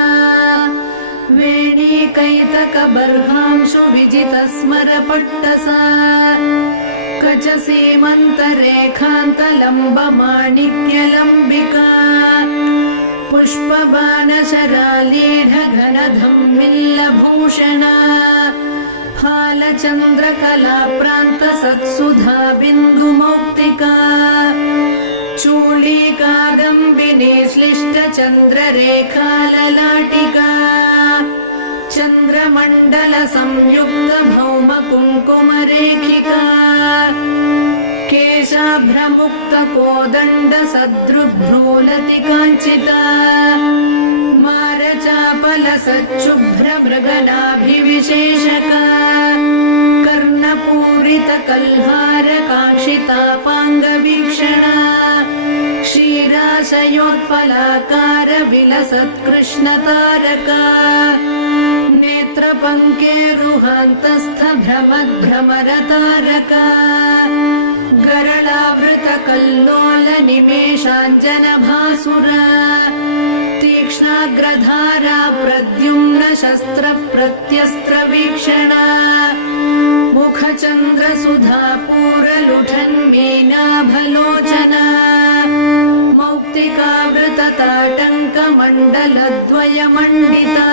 वेणीकैतकबर्हांशु विजितस्मरपट्टसा कचसीमन्तरेखान्तलम्बमाणिक्यलम्बिका पुष्पबाणशरालीढघनधम्मिल्लभूषणा फालचन्द्रकलाप्रान्तसत्सुधा बिन्दुमौक्तिका चूलीकादम्बिनी श्लिष्टचन्द्ररेखाललाटिका चन्द्रमण्डलसंयुक्तभौमकुङ्कुमरेखिका केशाभ्रमुक्तकोदण्डसदृग्भ्रूलतिकाञ्चिता मारचापलसच्छुभ्रमृगनाभिविशेषका कर्णपूरितकल्हारकाङ्क्षितापाङ्गवीक्षणा क्षीराशयोत्पलाकार विलसत्कृष्णतारका नेत्रपङ्केरुहान्तस्थ भ्रमद्भ्रमरतारका गरलावृतकल्लोल निमेषाञ्जनभासुरा तीक्ष्णाग्रधारा प्रद्युम्न शस्त्रप्रत्यस्त्रवीक्षणा मुखचन्द्रसुधापूरलुठन्मीनाभलोचना मौक्तिकावृतताटङ्कमण्डलद्वयमण्डिता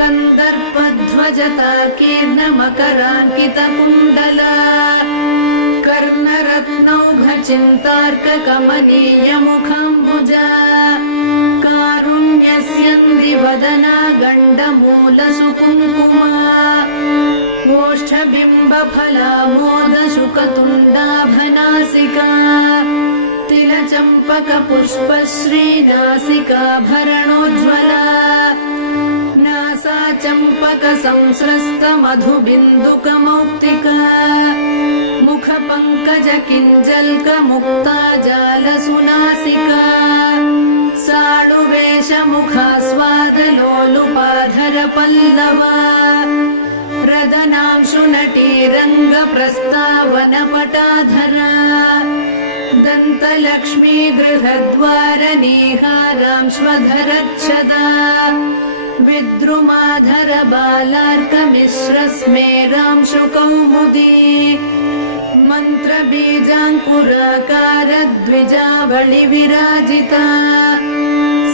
कन्दर्पध्वजताकीर्णमकराङ्कितकुण्डला कर्णरत्नौघचिन्तार्ककमनीयमुखाम्बुजा कारुण्यस्यन्दिवदना गण्डमूलसुकुङ्कुमा ओष्ठबिम्बफलामोदशुकतुण्डाभनासिका तिलचम्पकपुष्पश्रीनासिकाभरणोज्ज्वला नासा चम्पकसंस्रस्तमधुबिन्दुकमौक्तिका मुखपङ्कजकिञ्जल्कमुक्ता जालसुनासिका साडुवेशमुखास्वादलोलुपाधरपल्लवा प्रदनांशुनटीरङ्गप्रस्तावनपटाधरा दन्तलक्ष्मी गृहद्वारनीहारांश्वधरच्छदा विद्रुमाधर बालार्कमिश्रस्मेरांशुकौमुदी मन्त्रबीजाङ्कुराकार द्विजावळिविराजिता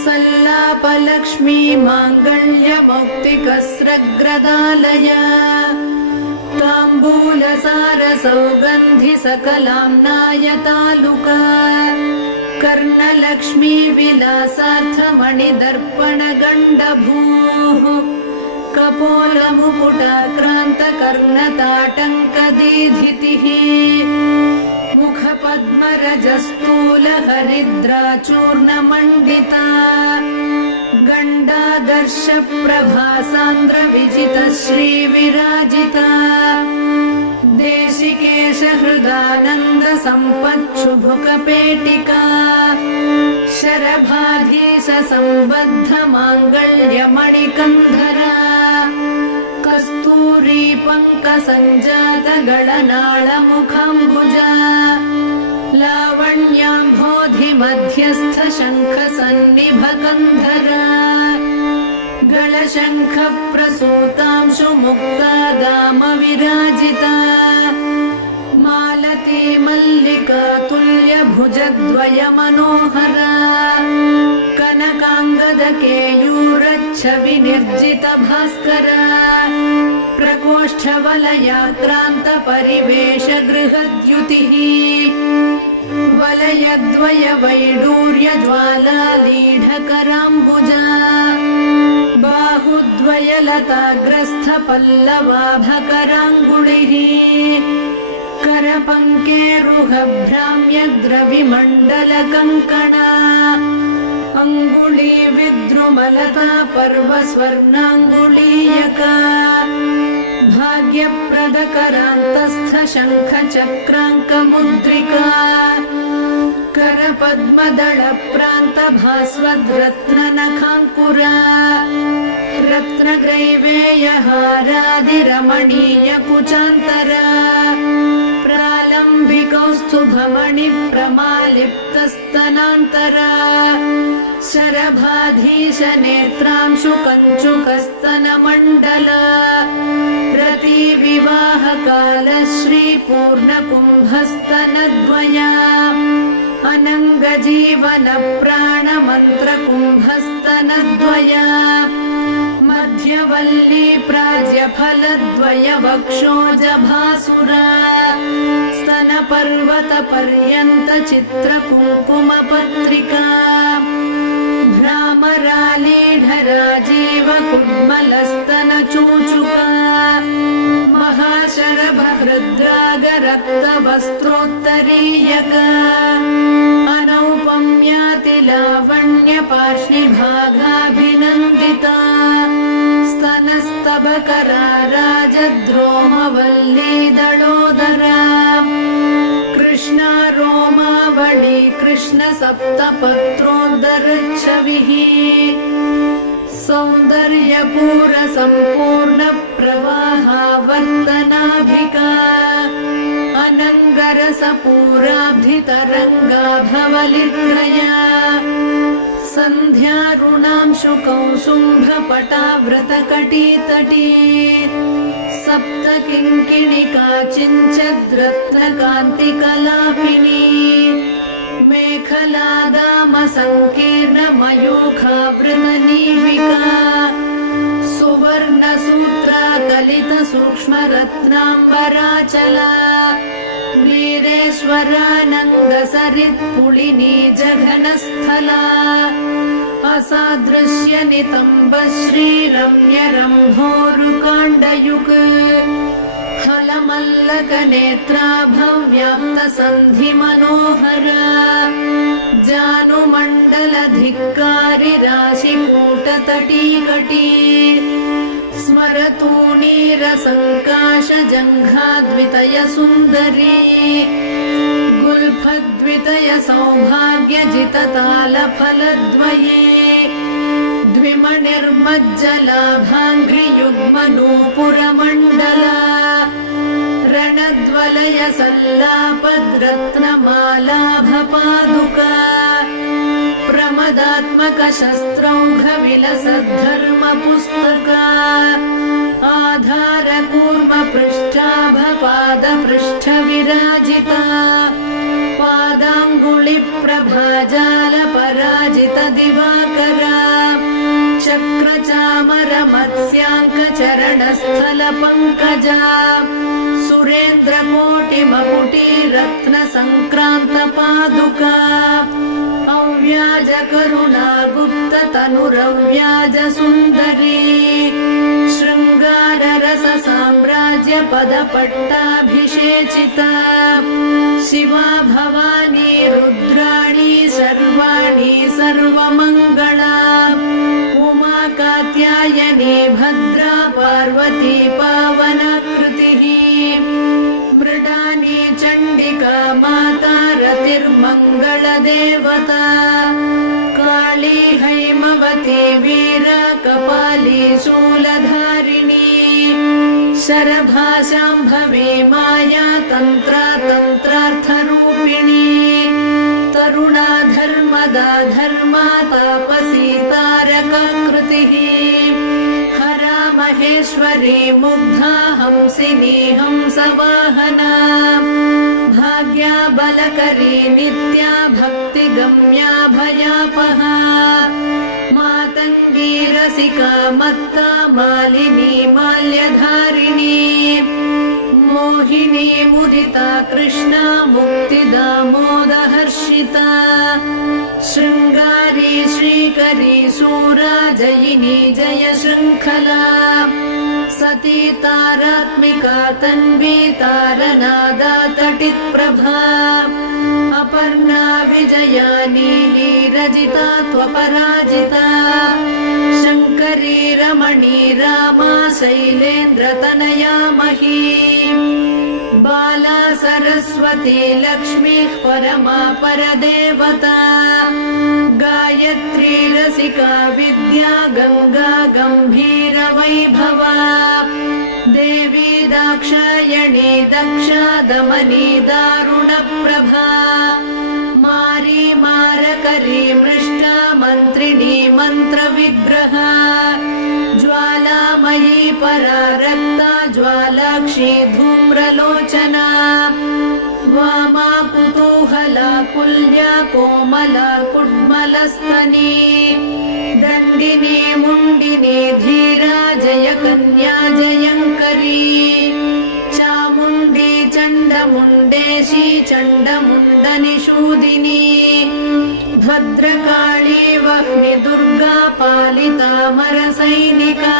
सल्लापलक्ष्मी माङ्गल्यमौक्तिकस्रग्रदालया ताम्बूलसारसौगन्धिसकलाम्नायतालुका कर्णलक्ष्मी विलासार्थमणिदर्पणगण्डभूः कपोलमुकुटाक्रान्तकर्णताटङ्कदीधितिः मुखपद्मरजस्थूलहरिद्राचूर्णमण्डिता गण्डादर्शप्रभासान्द्रविजितश्रीविराजिता देशिकेशहृदानन्दसम्पच्छुभुकपेटिका शरभाधीशसम्बद्धमाङ्गल्यमणिकन्धरा कस्तूरी पङ्कसञ्जातगणनाळमुखाम्बुजा लावण्याम्भोधिमध्यस्थ शङ्खसन्निभकन्धरा शङ्खप्रसूतांशु मुक्ता दाम विराजिता मालती मल्लिका तुल्यभुजद्वय मनोहरा कनकाङ्गदकेयूरच्छवि निर्जित भास्करा प्रकोष्ठवलयाक्रान्त परिवेश गृहद्युतिः वलयद्वय वैडूर्य ज्वालालीढकराम्बुजा बाहुद्वय लताग्रस्थ पल्लवाभकराङ्गुलिः करपङ्केरुहभ्राम्यद्रविमण्डलकङ्कणा अङ्गुली विद्रुमलता पर्वस्वर्णाङ्गुलीयका भाग्यप्रदकरान्तस्थ शङ्खचक्राङ्कमुद्रिका करपद्मदलप्रान्त भास्वद्रत्ननखाङ्कुरा रत्नग्रैवेयहारादिरमणीयकुचान्तरा प्रालम्बिकौस्तुभमणिप्रमालिप्तस्तनान्तरा शरभाधीशनेत्रांशु कञ्चुकस्तनमण्डला रतिविवाहकालश्रीपूर्णकुम्भस्तनद्वया अनङ्गजीवनप्राणमन्त्रकुम्भस्तनद्वया मध्यवल्ली प्राज्यफलद्वय वक्षोजभासुरा स्तनपर्वतपर्यन्त चित्रकुङ्कुमपत्रिका भ्रामरालीढराजीव कुड्मलस्तनचूचुका महाशरभहृद्रागरक्तवस्त्रोत्तरीयका अनौपम्यातिलावण्यपार्ष्णिभागाभिनन्दिता स्तनस्तबकरा राजद्रोमवल्लीदळोदरा कृष्णा रोमावळी कृष्णसप्तपत्रोदरच्छविः सौन्दर्यपूरसम्पूर्णप्रवाहावर्तनाभिका अनङ्गरसपूराब्धितरङ्गाभवलित्रया सन्ध्यारुणांशुकौसुम्भपटाव्रतकटीतटी सप्तकिङ्किणिका चिञ्चद्रत्नकान्तिकलापिनी मेखलादामसङ्कीर्णमयूखावृतनीविका सुवर्णसूत्राकलितसूक्ष्मरत्नाम्बराचला वीरेश्वरानन्दसरित्पुलिनी जघनस्थला असादृश्यनितम्बश्रीरम्यरम्भोरुकाण्डयुक् हलमल्लकनेत्राभव्याप्तसन्धिमनोहरा जानुमण्डलधिक्कारि राशिकूटतटीकटी स्मरतूणीरसङ्काशजङ्घाद्वितय सुन्दरी गुल्फद्वितय सौभाग्यजिततालफलद्वये द्विमणिर्मज्जलाभाङ्घ्रियुग्मनूपुरमण्डला रणद्वलय सल्लापद्रत्नमालाभपादुका प्रमदात्मकशस्त्रौघविलसद्धर्मपुस्तका आधारकूर्मपृष्ठाभपादपृष्ठविराजिता पादाङ्गुलिप्रभाजालपराजितदिवाकरा चक्रचामरमत्स्याङ्कचरणस्थलपङ्कजा सुरेन्द्रकोटिमकुटीरत्नसङ्क्रान्तपादुका अव्याजकरुणागुप्ततनुरव्याजसुन्दरी शृङ्गाररससाम्राज्यपदपट्टाभिषेचिता शिवा भवानी रुद्राणी सर्वाणि सर्वमङ्गला उमा कात्यायनी भद्रा पार्वती पावनाकृतिः मृडानी चण्डिका माता रतिर्मङ्गलदेवता काली हैमवती वीरा कपाली शूलधारिणी शरभाशाम्भवी माया तन्त्रा तन्त्रार्थरूपिणी तरुणा धर्मदा धर्मा तापसी तारकाकृतिः माहेश्वरी मुग्धा हंसिनी हंसवाहना भाग्या बलकरी नित्या भक्तिगम्या भयापहा मातङ्गी रसिका मत्ता मालिनी माल्यधारिणी मोहिनी मुदिता कृष्णा मुक्तिदा मोदहर्षिता शृङ्गारी श्रीकरी शूरा जयिनी जय शृङ्खला सती तारात्मिका तन्वी तारनादा तटित्प्रभा अपर्णा विजया नीली रजिता त्वपराजिता शङ्करी रमणी रामा शैलेन्द्रतनया मही बाला सरस्वती लक्ष्मीः परमा परदेवता गायत्री रसिका विद्या गङ्गा गम्भीरवैभवा देवी दाक्षायणी दक्षा दमनी दारुणप्रभा मारी मारकरी मृष्टा मन्त्रिणी मन्त्रविग्रहा ज्वालामयी परा रक्ता ज्वालाक्षी धूम्रलोचना वामा कुतूहला कुल्या कोमला कुड्मलस्तनी दण्डिनी मुण्डिनी धीरा जयकन्या जयङ्करी चामुण्डी चण्डमुण्डेशी चण्डमुण्डनिषूदिनी भद्रकाली वह्नि दुर्गा पालिता मरसैनिका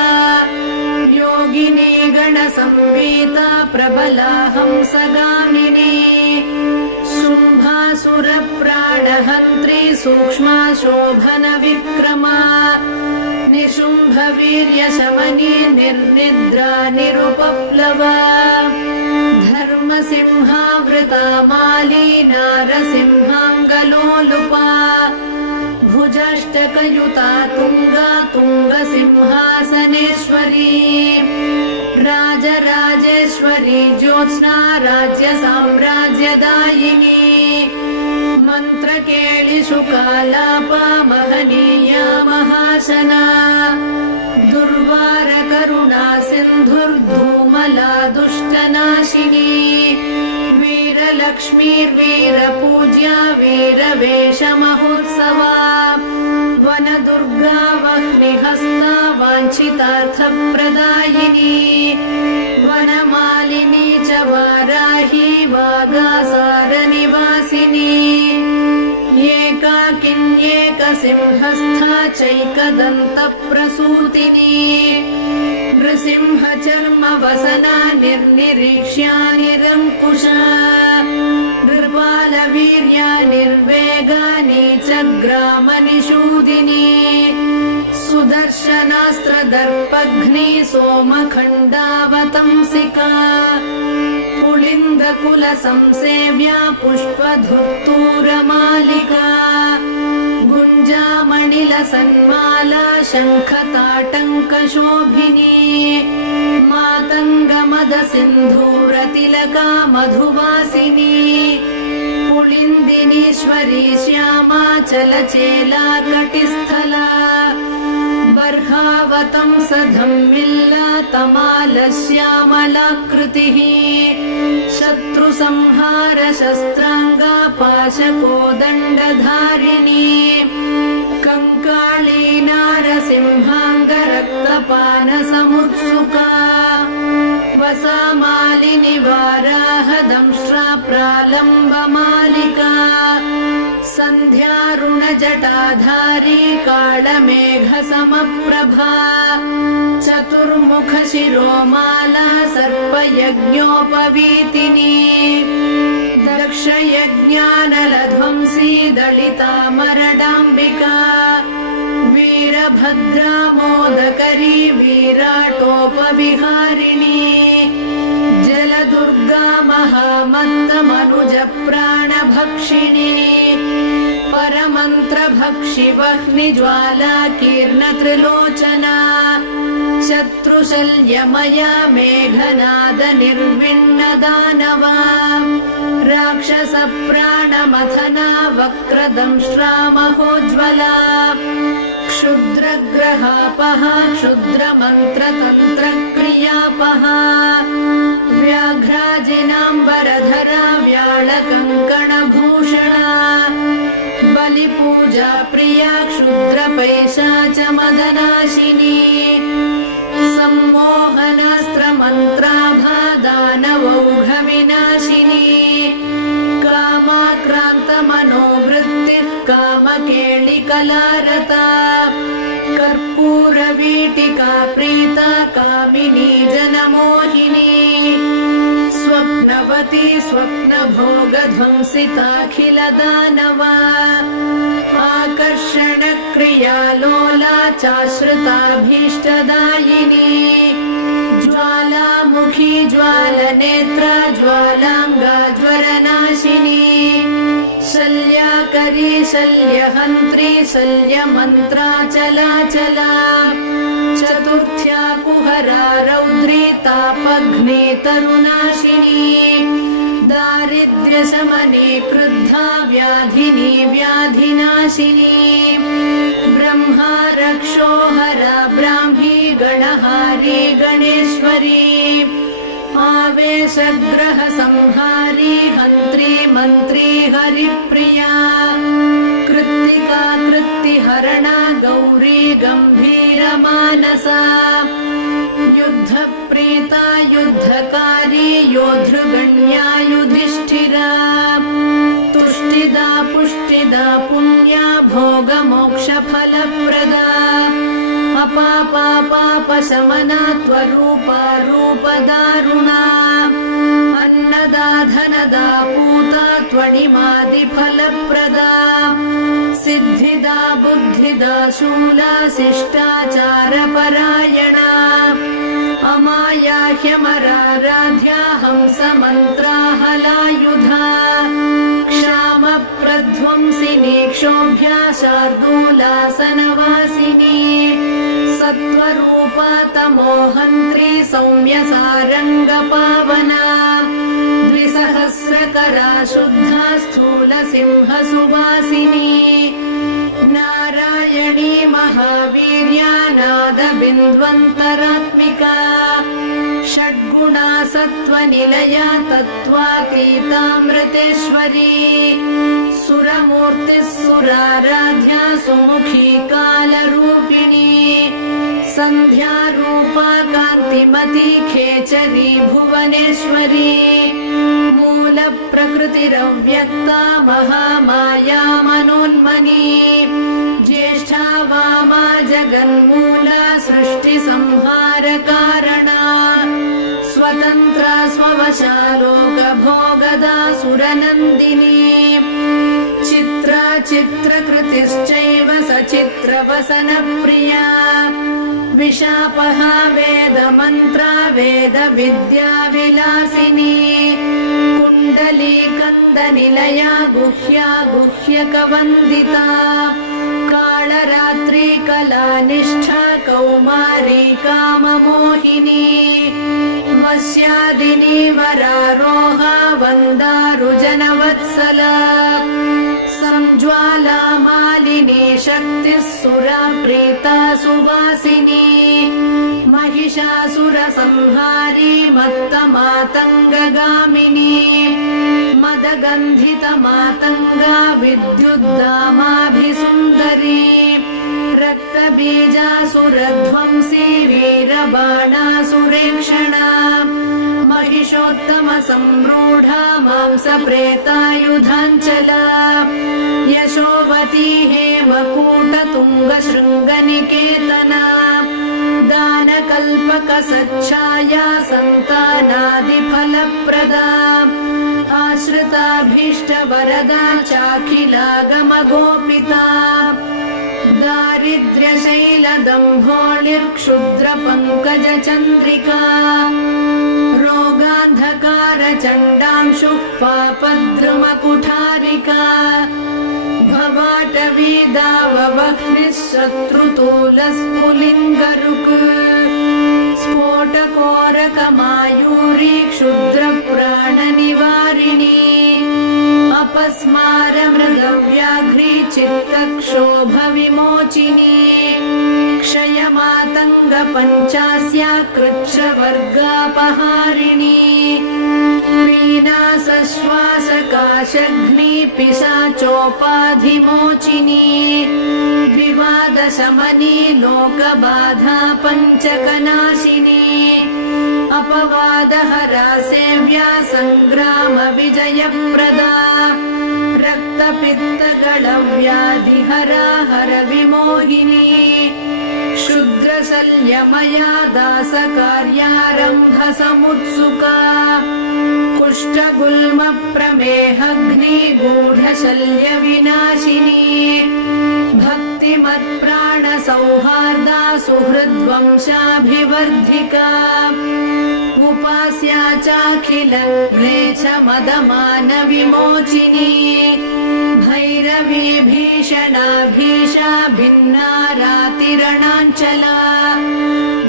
योगिनी गणसंवेता प्रबला हंसगामिनी शुम्भासुरप्राणहन्त्री सूक्ष्मा शोभनविक्रमा निशुम्भवीर्यशमनी निर्निद्रा निरुपप्लवा धर्मसिंहावृता माली नारसिंहाङ्गलोलुपा भुजाष्टकयुता तुङ्गा तुङ्गसिंहासनेश्वरी राजराजेश्वरी ज्योत्स्ना राज्यसाम्राज्यदायिनी मन्त्रकेलिषु कालापा महनीया महाशना दुर्वारकरुणा सिन्धुर्धूमला दुष्टनाशिनी वीरलक्ष्मीर्वीरपूज्या वीरवेषमहोत्सवा वनदुर्गा वह्निहस्ता वाञ्छितार्थप्रदायिनी वनमालिनी च वाराही वागासारनिवासिनी एकाकिन्येकसिंहस्था चैकदन्तप्रसूतिनी नृसिंहचर्मवसना निर्निरीक्ष्या निरङ्कुशा नृपालवीर्या निर्वेगानि च ग्रामनिषूदिनी सुदर्शनास्त्रदर्पघ्नी सोमखण्डावतंसिका पुलिन्दकुलसंसेव्या पुष्पधुर्तूरमालिका गुञ्जामणिलसन्माला शङ्खताटङ्कशोभिनी मातङ्गमदसिन्धूरतिलका मधुवासिनी पुलिन्दिनीश्वरी श्यामा चलचेला कटिस्थला बर्हावतंसधम्मिल्ला तमालश्यामलाकृतिः शत्रुसंहार शस्त्राङ्गा पाशकोदण्डधारिणी कङ्काळी नारसिंहाङ्गरक्तपानसमुत्सुका वसामालिनि वाराहदंष्ट्रा प्रालम्बमालिका सन्ध्यारुणजटाधारी काळमेघसमप्रभा चतुर्मुखशिरोमाला सर्पयज्ञोपवीतिनी दक्षयज्ञानलध्वंसी दलितामरडाम्बिका वीरभद्रा मोदकरी विराटोपविहारिणी जलदुर्गा महामत्तमनुजप्राणभक्षिणी परमन्त्रभक्षि वह्निज्वाला कीर्णत्रिलोचना शत्रुशल्यमया मेघनाद निर्विण्णदानवा राक्षसप्राणमथना वक्रदंष्ट्रा महोज्ज्वला क्षुद्रग्रहापः क्षुद्रमन्त्रतन्त्रक्रियापः व्याघ्राजिनाम्बरधरा व्याळकङ्कणभूषणा बलिपूजा प्रिया क्षुद्रपैशाचमदनाशिनी सम्मोहनास्त्रमन्त्राभा दानवौघविनाशिनी कामाक्रान्तमनोवृत्तिः कामकेलिकलारता कर्पूरवीटिका प्रीता कामिनी जनमोहिनी स्वप्नवती स्वप्नभोगध्वंसिताखिलदानवा आकर्षणक्रियालोला चाश्रिताभीष्टदायिनी ज्वालामुखी ज्वालनेत्रा ज्वालाङ्गा ज्वरनाशिनी शल्याकरी शल्यहन्त्री शल्यमन्त्राचलाचला चतुर्थ्या कुहरा रौद्री तापघ्नी तरुनाशिनी दारिद्र्यशमने क्रुद्धा व्याधिनी व्याधिनाशिनी ब्रह्मा रक्षोहरा ब्राह्मी गणहारी गणेश्वरी आवेशग्रह संहारी हन्त्री मन्त्री हरिप्रिया कृत्तिका कृत्तिहरणा गौरी गम्भीरमानसा युद्धप्रीता युद्धकारी योद्धृगण्या युधिष्ठिरा तुष्टिदा पुष्टिदा पुण्या भोगमोक्षफलप्रदा अपापापापशमना त्वरूपा रूपदारुणा अन्नदा धनदा पूता त्वणिमादिफलप्रदा सिद्धिदा बुद्धिदा शूला शिष्टाचारपरायणा अमाया ह्यमराराध्या हंसमन्त्राहलायुधा क्षामप्रध्वंसिनी क्षोभ्या शार्दूलासनवासिनी सत्त्वरूपा तमोहन्त्री सौम्यसारङ्गपावना द्विसहस्रकरा शुद्धा स्थूलसिंहसुवासिनी नारायणी महावीर्या नादबिन्द्वन्तरात्मिका षड्गुणा सत्त्वनिलया तत्त्वातीतामृतेश्वरी सुरमूर्तिः सुराराध्या सुमुखी कालरूपिणी सन्ध्यारूपा कान्तिमती खेचरी भुवनेश्वरी मूलप्रकृतिरव्यक्ता महामाया मनोन्मनी ज्येष्ठा वामा जगन्मूला सृष्टिसंहारकारणा स्वतन्त्रा स्ववशा लोकभोगदा सुरनन्दिनी चित्रा चित्रकृतिश्चैव सचित्रवसनप्रिया विशापहा वेदमन्त्रा वेदविद्याविलासिनी कुण्डलीकन्दनिलया गुह्या गुह्यकवन्दिता कालरात्रि कलानिष्ठा कौमारी काममोहिनी वस्यादिनी वरारोहा वन्दारुजनवत्सला संज्वाला मालिनी शक्तिः सुरा प्रीता सुवासिनी महिषासुरसंहारी मत्तमातङ्गगामिनी मदगन्धितमातङ्गा विद्युद्दामाभिसुन्दरी रक्तबीजासुरध्वंसी वीरबाणासुरेक्षणा महिषोत्तमसम्रूढा मांसप्रेतायुधाञ्चला यशोवती हेमकूटतुङ्गशृङ्गनिकेतना दानकल्पकसच्छाया सन्तानादिफलप्रदा आश्रिताभीष्टवरदा चाखिलागमगोपिता दारिद्र्यशैलदम्भोळिर्क्षुद्रपङ्कजचन्द्रिका रोगान्धकारचण्डांशुः पापद्रुमकुठारिका भवाटवीदाववह्निः शत्रुतूलस्फुलिङ्गरुक् स्फोटकोरकमायूरी क्षुद्रप्राणनिवारिणी अपस्मारमृगव्याघ्री चित्तक्षोभविमोचिनी मातङ्गपञ्चास्या कृच्छवर्गापहारिणी वीणासश्वासकाशघ्नी पिशाचोपाधिमोचिनी विवादशमनी लोकबाधा पञ्चकनाशिनी अपवादहरा सेव्या सङ्ग्रामविजयप्रदा रक्तपित्तगणव्याधिहरा हरविमोहिनी क्षुद्रशल्यमया दासकार्यारम्भ समुत्सुका कुष्ठगुल्मप्रमेहग्नि गूढशल्यविनाशिनी भक्तिमत्प्राणसौहार्दा सुहृद्वंशाभिवर्धिका उपास्या चाखिलक्लेशमदमानविमोचिनी भैरवी भीषणाभीषा भिन्ना रातिरणाञ्चला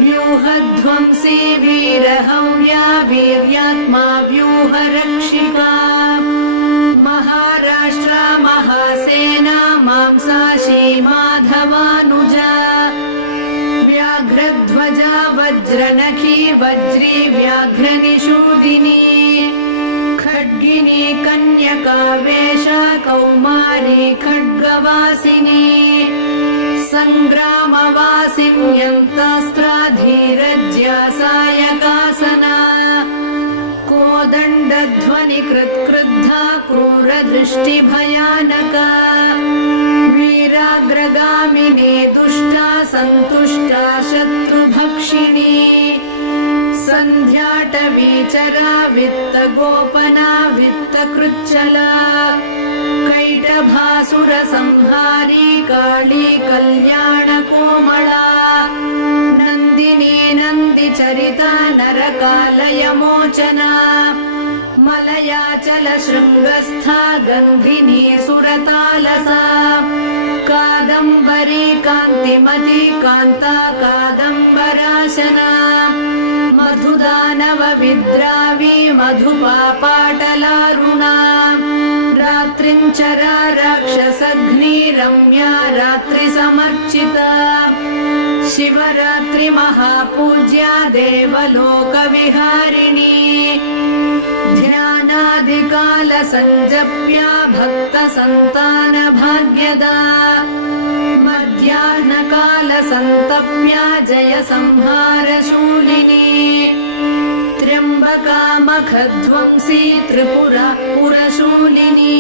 व्यूहध्वंसी वीरहव्या वीर्यात्मा व्यूहरक्षिका महाराष्ट्रा महासेना मांसाशी माधवानुजा व्याघ्रध्वजा वज्रनखी वज्री व्याघ्रनिषूदिनी खड्गिनी कन्यकावेशा कौमारी खड्गवासिनी सङ्ग्रामवासिन्यन्तास्त्राधीरज्या सायकासना कोदण्डध्वनिकृत्क्रुद्धा क्रूरदृष्टिभयानका वीराग्रगामिनी दुष्टा सन्तुष्टा शत्रुभक्षिणी सन्ध्याटवीचरा वित्तगोपना वित्तकृच्छला कैटभासुरसंहारी काली कल्याणकोमला नन्दिनी नन्दिचरिता नरकालयमोचना मलयाचलशृङ्गस्था गन्धिनी सुरतालसा कादम्बरी कान्तिमती कान्ता कादम्बराशना मधुदानवविद्रावी मधुपापाटलारुणा रात्रिञ्चरा राक्षसघ्नी रम्या रात्रिसमर्चिता शिवरात्रि महापूज्या देवलोकविहारिणी ध्यानादिकालसञ्जप्या भक्तसन्तानभाग्यदा मध्याह्नकालसन्तप्या जयसंहारशूलिनी त्र्यम्बकामखध्वंसी त्रिपुरा पुरशूलिनी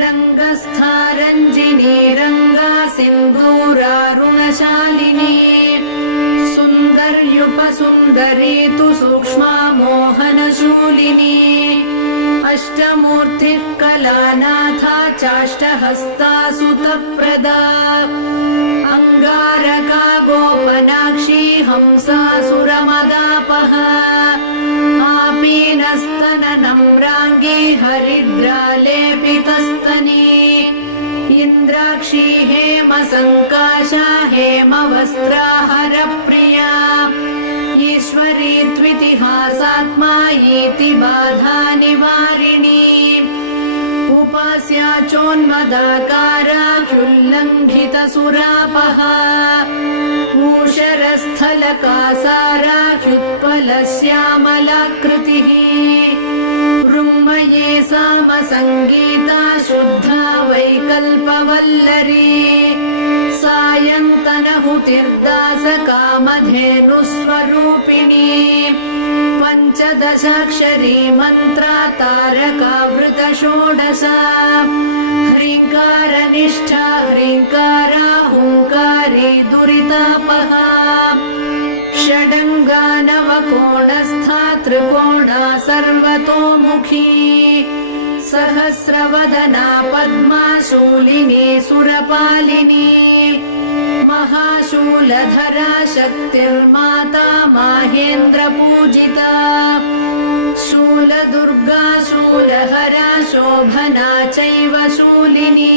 रङ्गस्थारञ्जिनी रङ्गा सिन्दूरारुणशालिनी सुन्दर्युपसुन्दरी तु सूक्ष्मा मोहनशूलिनी अष्टमूर्तिः कलानाथा चाष्टहस्ता सुतप्रदा अङ्गारका गोपनाक्षी हंसासुरमदापहा आपीनस्तननम्राङ्गी हरिद्रालेपितस्तनी इन्द्राक्षी हेमसङ्काशा हेमवस्त्राहरप्रिया ईश्वरी त्वितिहासात्मा इति बाधानिवारिणी उपास्या चोन्मदाकारा ह्युल्लङ्घितसुरापहा ऊषरस्थलकासारा ह्युत्पलश्यामलाकृतिः ऋङ्मये सामसङ्गीता शुद्धा वैकल्पवल्लरी सायन्तनहुतिर्दासकामधेनुस्वरूपिणी पञ्चदशाक्षरी मन्त्रा तारकावृतषोडशा ह्रीङ्कारनिष्ठा ह्रीङ्कारा हुङ्कारी दुरितापहा षडङ्गानवकोणस्था त्रिकोणा सर्वतोमुखी सहस्रवदना पद्मा शूलिनी सुरपालिनी महाशूलधरा शक्तिर्माता माहेन्द्रपूजिता शूलदुर्गा शूलहरा शोभना चैव शूलिनी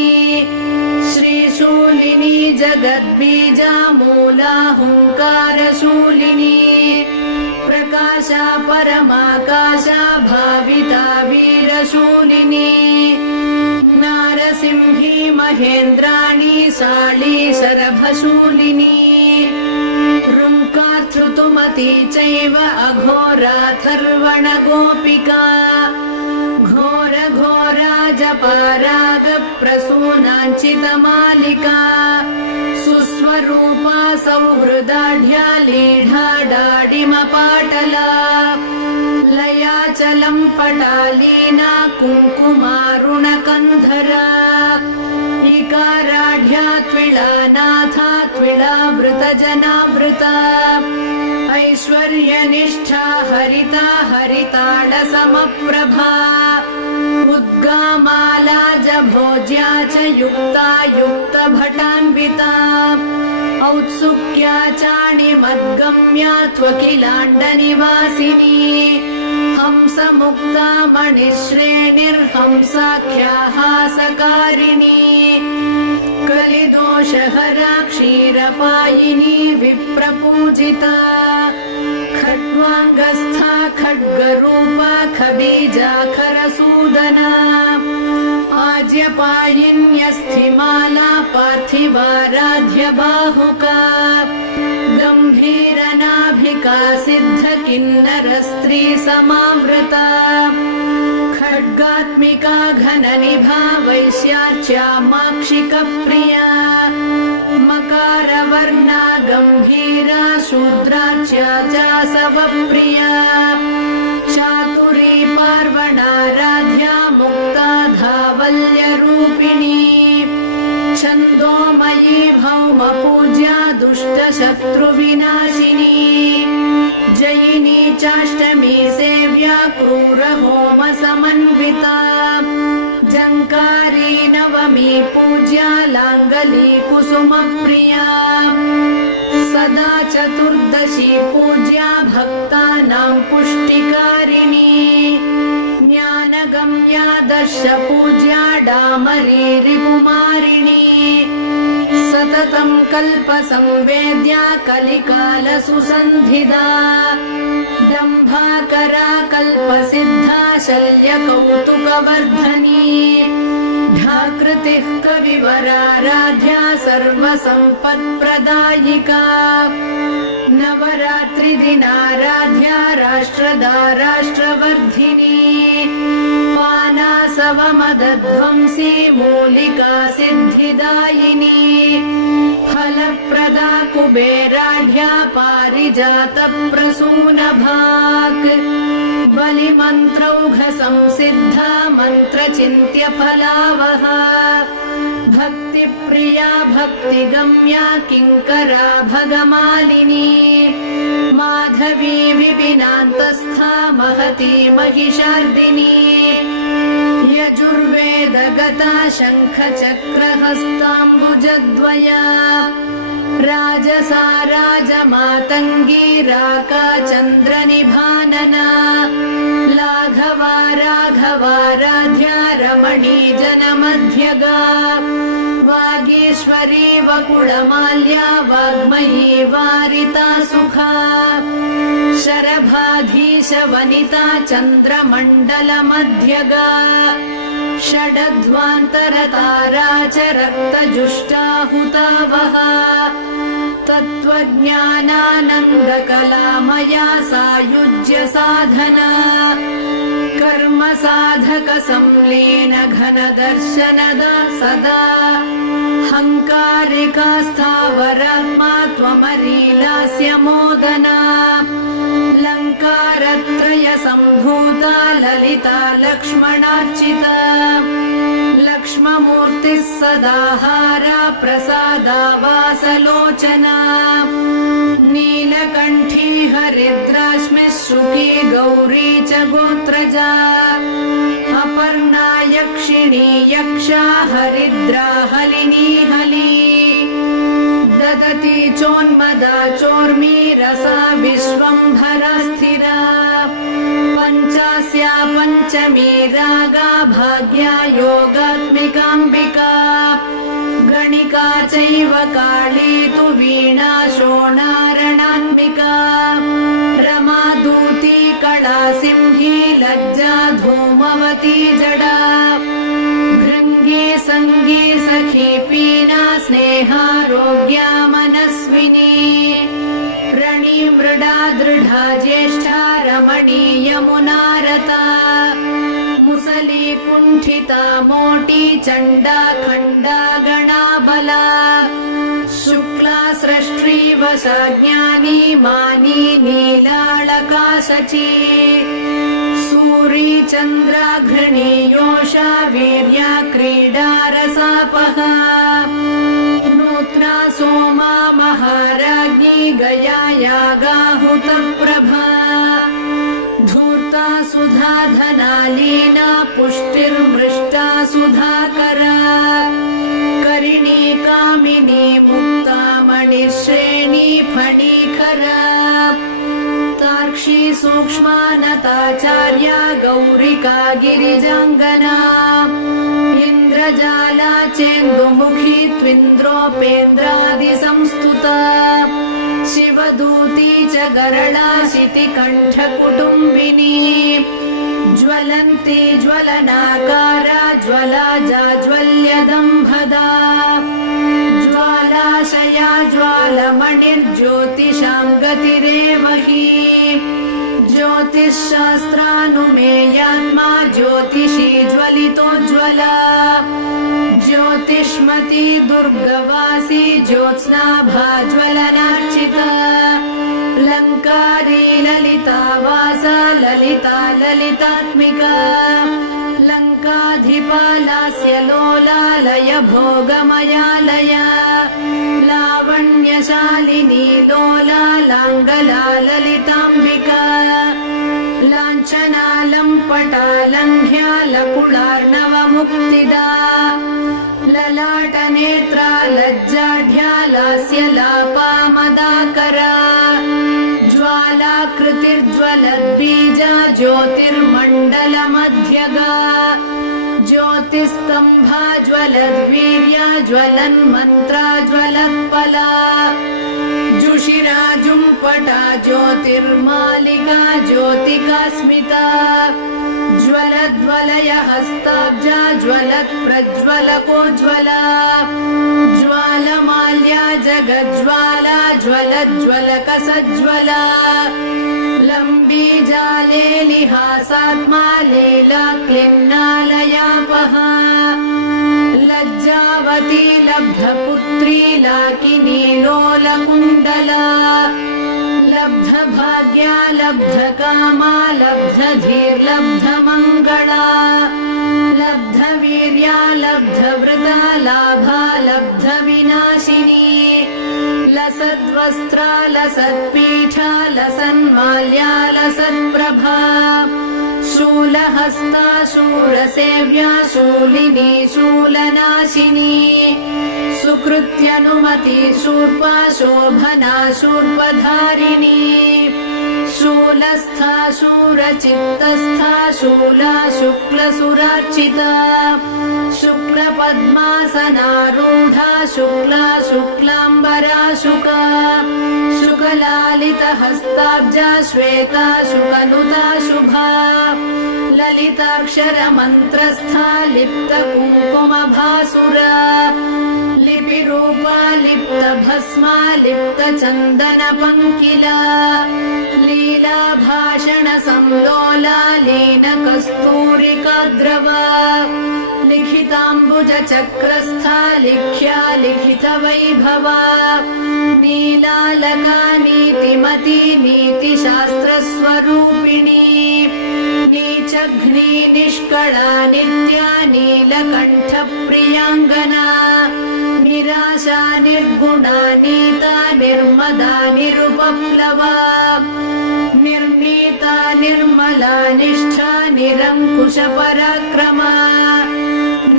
श्रीशूलिनी जगद्बीजा मूला हुङ्कारशूलिनी प्रकाशा परमाकाशा भाविता वीरशूलिनी नारसिंही महेन्द्राणी शाली शरभशूलिनी स्वाती चैव अघोराथर्वणगोपिका घोर घोरा जपारागप्रसूनाञ्चितमालिका सुस्वरूपा सौहृदाढ्या लीढाडाडिमपाटला लयाचलं पटालीना कुङ्कुमारुणकन्धरा इकाराढ्या त्विळानाथा त्विळावृतजनावृता ऐश्वर्यनिष्ठा हरिता हरिताळसमप्रभा उद्गामाला जभोज्या च युक्ता युक्तभटान्विता औत्सुक्या चाणिमद्गम्या त्वकिलाण्डनिवासिनी हंसमुक्ता मणिश्रेणिर्हंसाख्या हासकारिणी कलिदोषहरा क्षीरपायिनी विप्रपूजिता खड्वाङ्गस्था खड्गरूपा खबीजाखरसूदना आज्यपायिन्यस्थिमाला पार्थिवाराध्य बाहुका गम्भीरनाभिका सिद्धकिन्नरस्त्री समावृता खड्गात्मिका घननिभा वैश्याच्यामाक्षिकप्रिया मकारवर्णा गम्भीरा शूद्राच्या चासवप्रिया चातुरी पार्वणाराध्या मुक्ता धावल्यरूपिणी छन्दोमयी भौमपूज्या दुष्टशत्रुविनाशिनी जयिनी चाष्टमी सेव्या क्रूरहोमसमन्विता जङ्कारी नवमी पूज्या लाङ्गली कुसुमप्रिया सदा चतुर्दशी पूज्या भक्तानां पुष्टिकारिणी ज्ञानगम्या दशपूज्या डामरी रिपुमारिणी सततं कल्पसंवेद्या कलिकालसुसन्धिदा दम्भाकरा कल्पसिद्धा शल्यकौतुकवर्धनी ढाकृतिः कविवराराध्या सर्वसम्पत्प्रदायिका नवरात्रिदिनाराध्या राष्ट्रदा राष्ट्रवर्धिनी पानासवमदध्वंसी मूलिका सिद्धिदायिनी फलप्रदा कुबेराढ्या पारिजातप्रसूनभाक् बलिमन्त्रौघसंसिद्धा मन्त्रचिन्त्यफलावहा भक्तिप्रिया भक्तिगम्या किङ्करा भगमालिनी माधवी विपिनान्तस्था महती महिषार्दिनी यजुर्वेदगता शङ्खचक्रहस्ताम्बुजद्वया राजसा राजमातङ्गी राका चन्द्रनिभानना लाघवा राघवाराध्या रमणी जनमध्यगा वागीश्वरी वकुळमाल्या वाग्मयी वारिता सुखा शरभाधीश वनिता चन्द्रमण्डलमध्यगा षडध्वान्तरतारा च रक्तजुष्टाहुतावहा तत्त्वज्ञानानन्दकलामया सायुज्य साधना कर्म साधक संलीन घन दर्शनदा सदा हंकारिका स्थावरात्मा त्वमरीलास्य मोदना लङ्कारत्रय सम्भूता ललिता लक्ष्मणार्चिता लक्ष्ममूर्तिः सदाहारा प्रसादा वासलोचना नीलकण्ठी हरिद्राश्मि शुकी गौरी च गोत्रजा अपर्णा यक्षिणी यक्षा हरिद्रा हलिनी हली ददती चोन्मदा चोर्मी रसा विश्वम्भरा स्थिरा पञ्चास्या पञ्चमी रागा भाग्या योगात्मिकाम्बिका गणिका चैव काली तु वीणा शोणारणात्मिका रमा दूती कला सिंही लज्जा धूमवती जडा भृङ्गी सङ्गी सखी पीना स्नेहारोग्या मनस्विनी रणीं सुदृढा दृढा ज्येष्ठा रमणीय मुनारता मुसली कुण्ठिता मोटी चण्डा खण्डा गणाबला शुक्ला सृष्टी वशा ज्ञानी मानी नीलाळका शची सूरी चन्द्राघृणी योषा वीर्या क्रीडा रसापहा नूत्ना सोमा महाराज्ञी गया यागाहुतप्रभा धूर्ता सुधा धनालीना पुष्टिर्मृष्टा सुधाकरा करिणी कामिनी मुक्ता मणिश्रेणी फणीकरा तार्क्षी सूक्ष्मानताचार्या गौरिका गिरिजाङ्गना इन्द्रजाला चेन्दुमुखी त्विन्द्रोपेन्द्रादिसंस्तुता शिवदूती च गरला शितिकण्ठकुटुम्बिनी ज्वलन्ती ज्वलनाकारा ज्वला जाज्वल्यदम्भदा ज्वालाशया ज्वालमणिर्ज्योतिषां गतिरेव हि ज्योतिःशास्त्रानुमेयात्मा ज्योतिषी ज्वलितोज्ज्वला ज्योतिष्मती दुर्गवासी ज्योत्स्नाभा ज्वलनार्चिता लङ्कारी ललितावासा ललिता ललितात्मिका लङ्काधिपा लास्य लोलालय भोगमयालय लावण्यशालिनी लोला लाङ्गला ललिताम्बिका लाञ्छना लम्पटा लङ्घ्या लकुलार्णवमुक्तिदा ललाटनेत्रा लज्जाढ्या लास्य लापामदाकरा ज्वालाकृतिर्ज्वलद्बीजा ज्योतिर्मण्डलमध्यगा ज्योतिस्तम्भा ज्वलद्वीर्या ज्वलन्मन्त्रा ज्वलत्पला जुषिराजुम्पटा ज्योतिर्मालिका ज्योतिकास्मिता ज्वलद्वलय हस्ताब्जा ज्वलत्प्रज्वलकोज्ज्वला ज्वालमाल्या जगज्ज्वाला ज्वलज्ज्वलकसज्ज्वला लम्बीजाले लिहासात्मा लीला क्लिन्नालयापहा लज्जावती लब्धपुत्री लाकिनी लोलकुण्डला लब्धभाग्या लब्धकामा लब्धधीर्लब्धमङ्गला लब्धवीर्या लब्धवृता लाभा लब्धविनाशिनी लसद्वस्त्रा लसत्पीठा लसन्माल्या लसत्प्रभा शूलहस्ता शूलसेव्या शूलिनी शूलनाशिनी सुकृत्यनुमति शूर्पा शोभना शूर्पधारिणी शूलस्था शूरचित्तस्था शूला शुक्लसुरार्चिता शुक्लपद्मासनारूढा शुक्ला शुक्लाम्बरा शुका शुकलालितहस्ताब्जा श्वेता शुकनुता शुभा ललिताक्षरमन्त्रस्था लिप्तकुङ्कुमभासुरा लिपिरूपा लिप्तभस्मा लिप्तचन्दनपङ्किला लीलाभाषणसंलोला लीनकस्तूरिकाद्रवा लिखिताम्बुजचक्रस्था लिख्या लिखितवैभवा नीलालका नीतिमती नीतिशास्त्रस्वरूपिणी नीचघ्नी निष्कळा नित्या नीलकण्ठप्रियाङ्गना निराशा निर्गुणा नीता निर्मदा निरुपप्लवा निर्नीता निर्मला निष्ठा निरङ्कुशपराक्रमा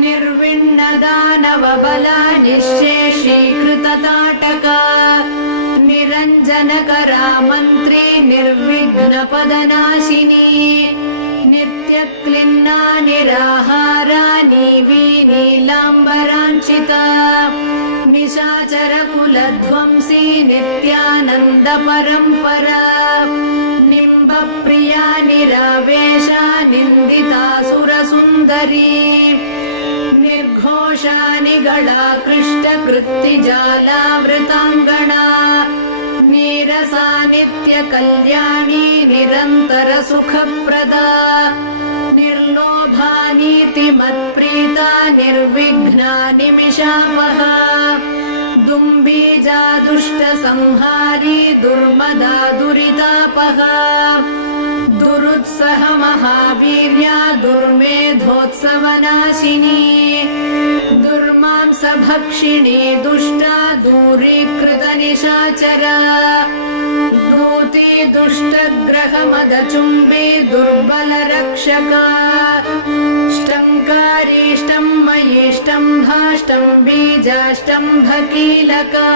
निर्विण्णदानवबला निःशेषीकृतताटका निरञ्जनकरा मन्त्री निर्विघ्नपदनाशिनी नित्यक्लिन्ना निराहारा नीवी नीलाम्बराञ्चिता निशाचरकुलध्वंसी नित्यानन्दपरम्परा निम्बप्रिया निरावेशा निन्दितासुरसुन्दरी निर्घोषा निगळा कृष्टकृत्तिजालावृताङ्गणा नीरस सा नित्यकल्याणी निरन्तरसुखप्रदा निर्लोभा नीतिमत्प्रीता निर्विघ्ना निमिषापहा दुम्बीजा दुष्टसंहारी दुर्मदा दुरितापहा दुरुत्सह महावीर्या दुर्मेधोत्सवनाशिनी दुर्मांसभक्षिणी दुष्टा दूरीकृतनिशाचरा दूती दुष्टग्रहमदचुम्बी दुर्बलरक्षका ष्टङ्कारीष्टम्मयीष्टम्भाष्टं बीजाष्टम्भकीलका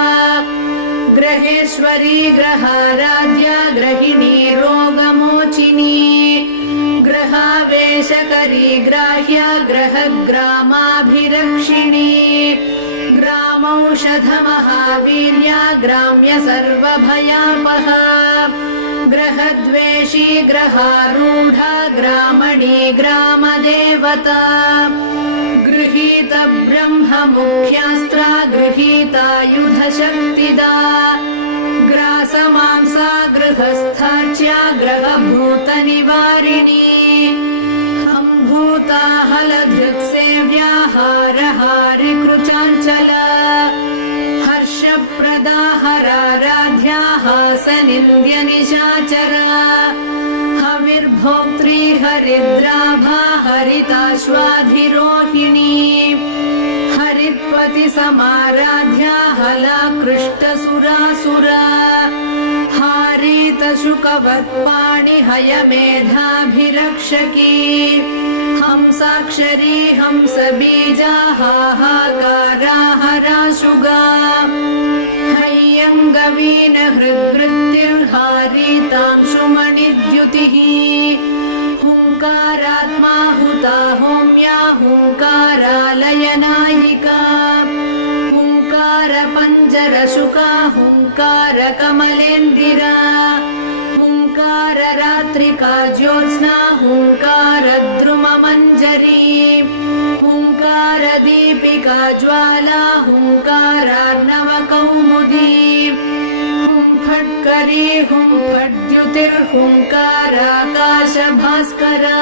ग्रहेश्वरी ग्रहाराध्या ग्रहिणी रोगमोचिनी ग्रहावेशकरी ग्राह्या ग्रहग्रामाभिरक्षिणी ग्रामौषधमहावीर्या ग्राम्य सर्वभयापहा ग्रहद्वेषी ग्रहारूढा ग्रामणी ग्रामदेवता गृहीत ब्रह्ममुख्यास्त्रा गृहीतायुधशक्तिदा ग्रासमांसा गृहस्थाच्या ग्रहभूतनिवारिणी हम्भूता हलधृत्सेव्या हारहारिकृचाञ्चला हर्षप्रदा हराराध्या हासनिन्द्यनिशाचरा हविर्भोक्त्री हरिद्राभा हरिताश्वाधिरोहिणी हरित्पतिसमाराध्या हलाकृष्टसुरासुरा हारीतशुकवत्पाणि हयमेधाभिरक्षकी हंसाक्षरी हंसबीजा हाहाकारा हराशुगा हय्यङ्गवीन हृद्वृत्तिर्हारीतांशुमणिद्युतिः हुङ्कारात्मा हुता होम्या हुङ्कारालयनायिका हुङ्कारपञ्जरशुका हुङ्कारकमलेन्दिरा हुङ्काररात्रिका ज्योत्स्ना हुङ्कारद्रुममञ्जरी हुङ्कारदीपिका ज्वाला हुङ्कारार्णवकौमुदी हुंफट्करी हुंफट्द्युतिर्हुङ्काराकाशभास्करा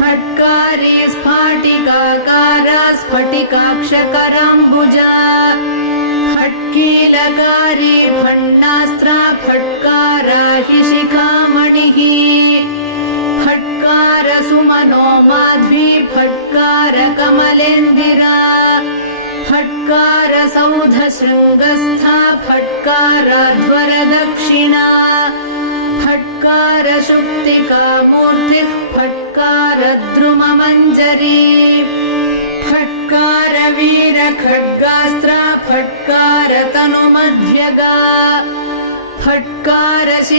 फट्कारी स्फाटिकाकारा स्फटिकाक्षकराम्बुजा फट्कीलकारी फण्णास्त्रा फट्कारा हि शिखामणिः फट्कारसुमनो माध्वी फट्कारकमलेन्दिरा फट्कारसौधशृङ्गस्था फट्काराध्वरदक्षिणा फट्कारशुक्तिका मूर्तिः फट्कारद्रुममञ्जरी फट्कारवीरखड्गास्त्रा फट्कारतनुमध्यगा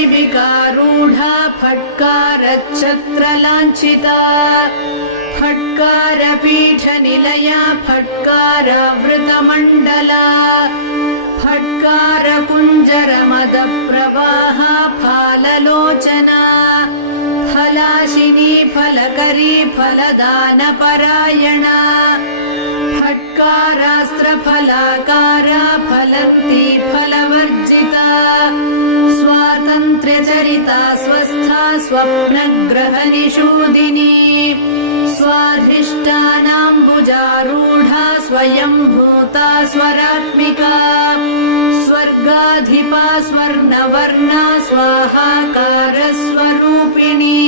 फट्कारशिबिकारूढा फट्कारच्छत्रलाञ्छिता फट्कारपीठनिलया फट्कारावृतमण्डला फट्कारकुञ्जरमदप्रवाहा फाललोचना फलाशिनी फलकरी फलदानपरायणा फट्कारास्त्रफलाकारा फलन्ती फलवर्जिता स्वातन्त्र्यचरिता स्वस्था स्वप्नग्रहनिषूदिनी स्वाधिष्ठानाम्बुजारूढा स्वयंभूता स्वरात्मिका स्वर्गाधिपा स्वर्णवर्णा स्वाहाकारस्वरूपिणी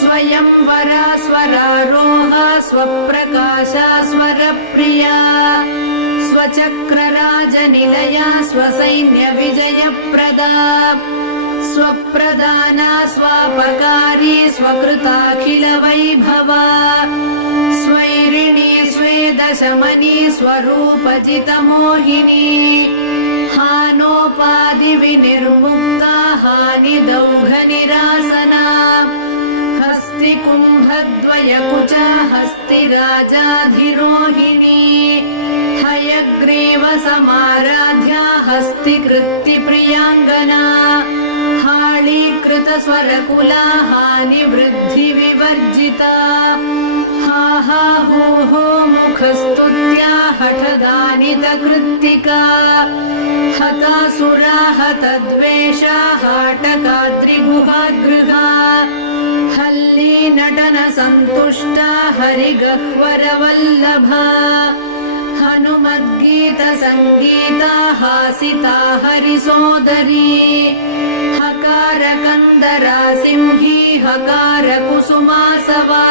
स्वयंवरा स्वरारोहा स्वप्रकाशा स्वरप्रिया स्वचक्रराजनिलया स्वसैन्यविजयप्रदा स्वप्रदाना स्वापकारी स्वकृताखिलवैभवा स्वैरिणी स्वेदशमनी स्वरूपजितमोहिनी हानोपाधिविनिर्मुक्ता हानिदौघनिरासना हस्तिकुम्भद्वयकुचा हस्तिराजाधिरोहिणी हयग्रीवसमाराध्या हस्तिकृत्तिप्रियाङ्गना कालीकृतस्वरकुला हानिवृद्धिविवर्जिता हा हा हो हो मुखस्तुत्या हठदानितकृत्तिका हतासुरा हतद्वेषा हाटकाद्रिगुहागृहा हल्ली नटन सन्तुष्टा हरिगह्वरवल्लभा हनुमद्गीत संगीता हासिता हरिसोदरी हकार कंदरा सिंही हकार कुसुमासवा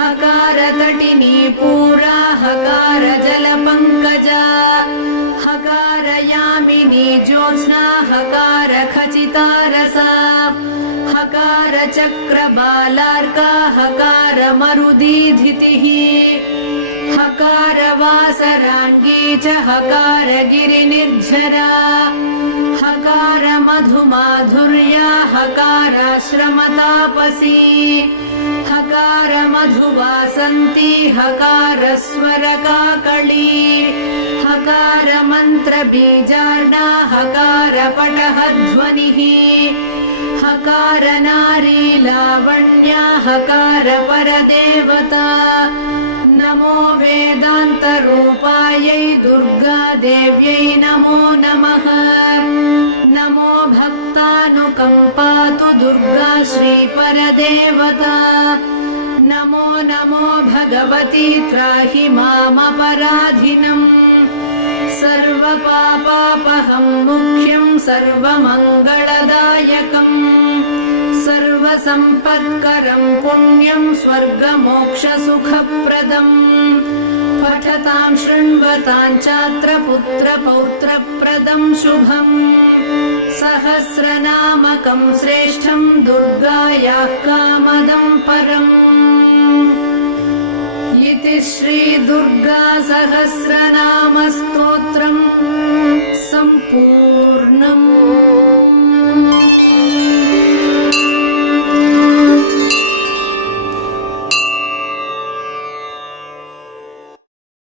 हकार तटिनी पूरा हकार जल पंकजा हकार यामिनी ज्योत्स्ना हकार खचिता रसा हकार चक्र बालार्का हकार मरुदीधितिः हकार वासरांगी च हकार गिरिनिर्झरा हकार मधुमाधुर्या हकाराश्रमतापसी हकार मधुवासन्ती हकार स्वरकाकली हकार मंत्र बीजार्णा हकार पटहध्वनिः हकार नारी लावण्या हकार परदेवता नमो वेदान्तरूपायै दुर्गादेव्यै नमो नमः नमो भक्तानुकम्पातु दुर्गा श्रीपरदेवता नमो नमो भगवती त्राहि मामपराधिनम् सर्वपापापहं मुख्यं सर्वमङ्गलदायकम् सर्वसम्पत्करं पुण्यं स्वर्गमोक्षसुखप्रदम् पठतां शृण्वतां चात्र पुत्रपौत्रप्रदं शुभम् सहस्रनामकं श्रेष्ठं दुर्गायाः कामदं परम् इति श्रीदुर्गा सहस्रनामस्तोत्रम् सम्पूर्णम्।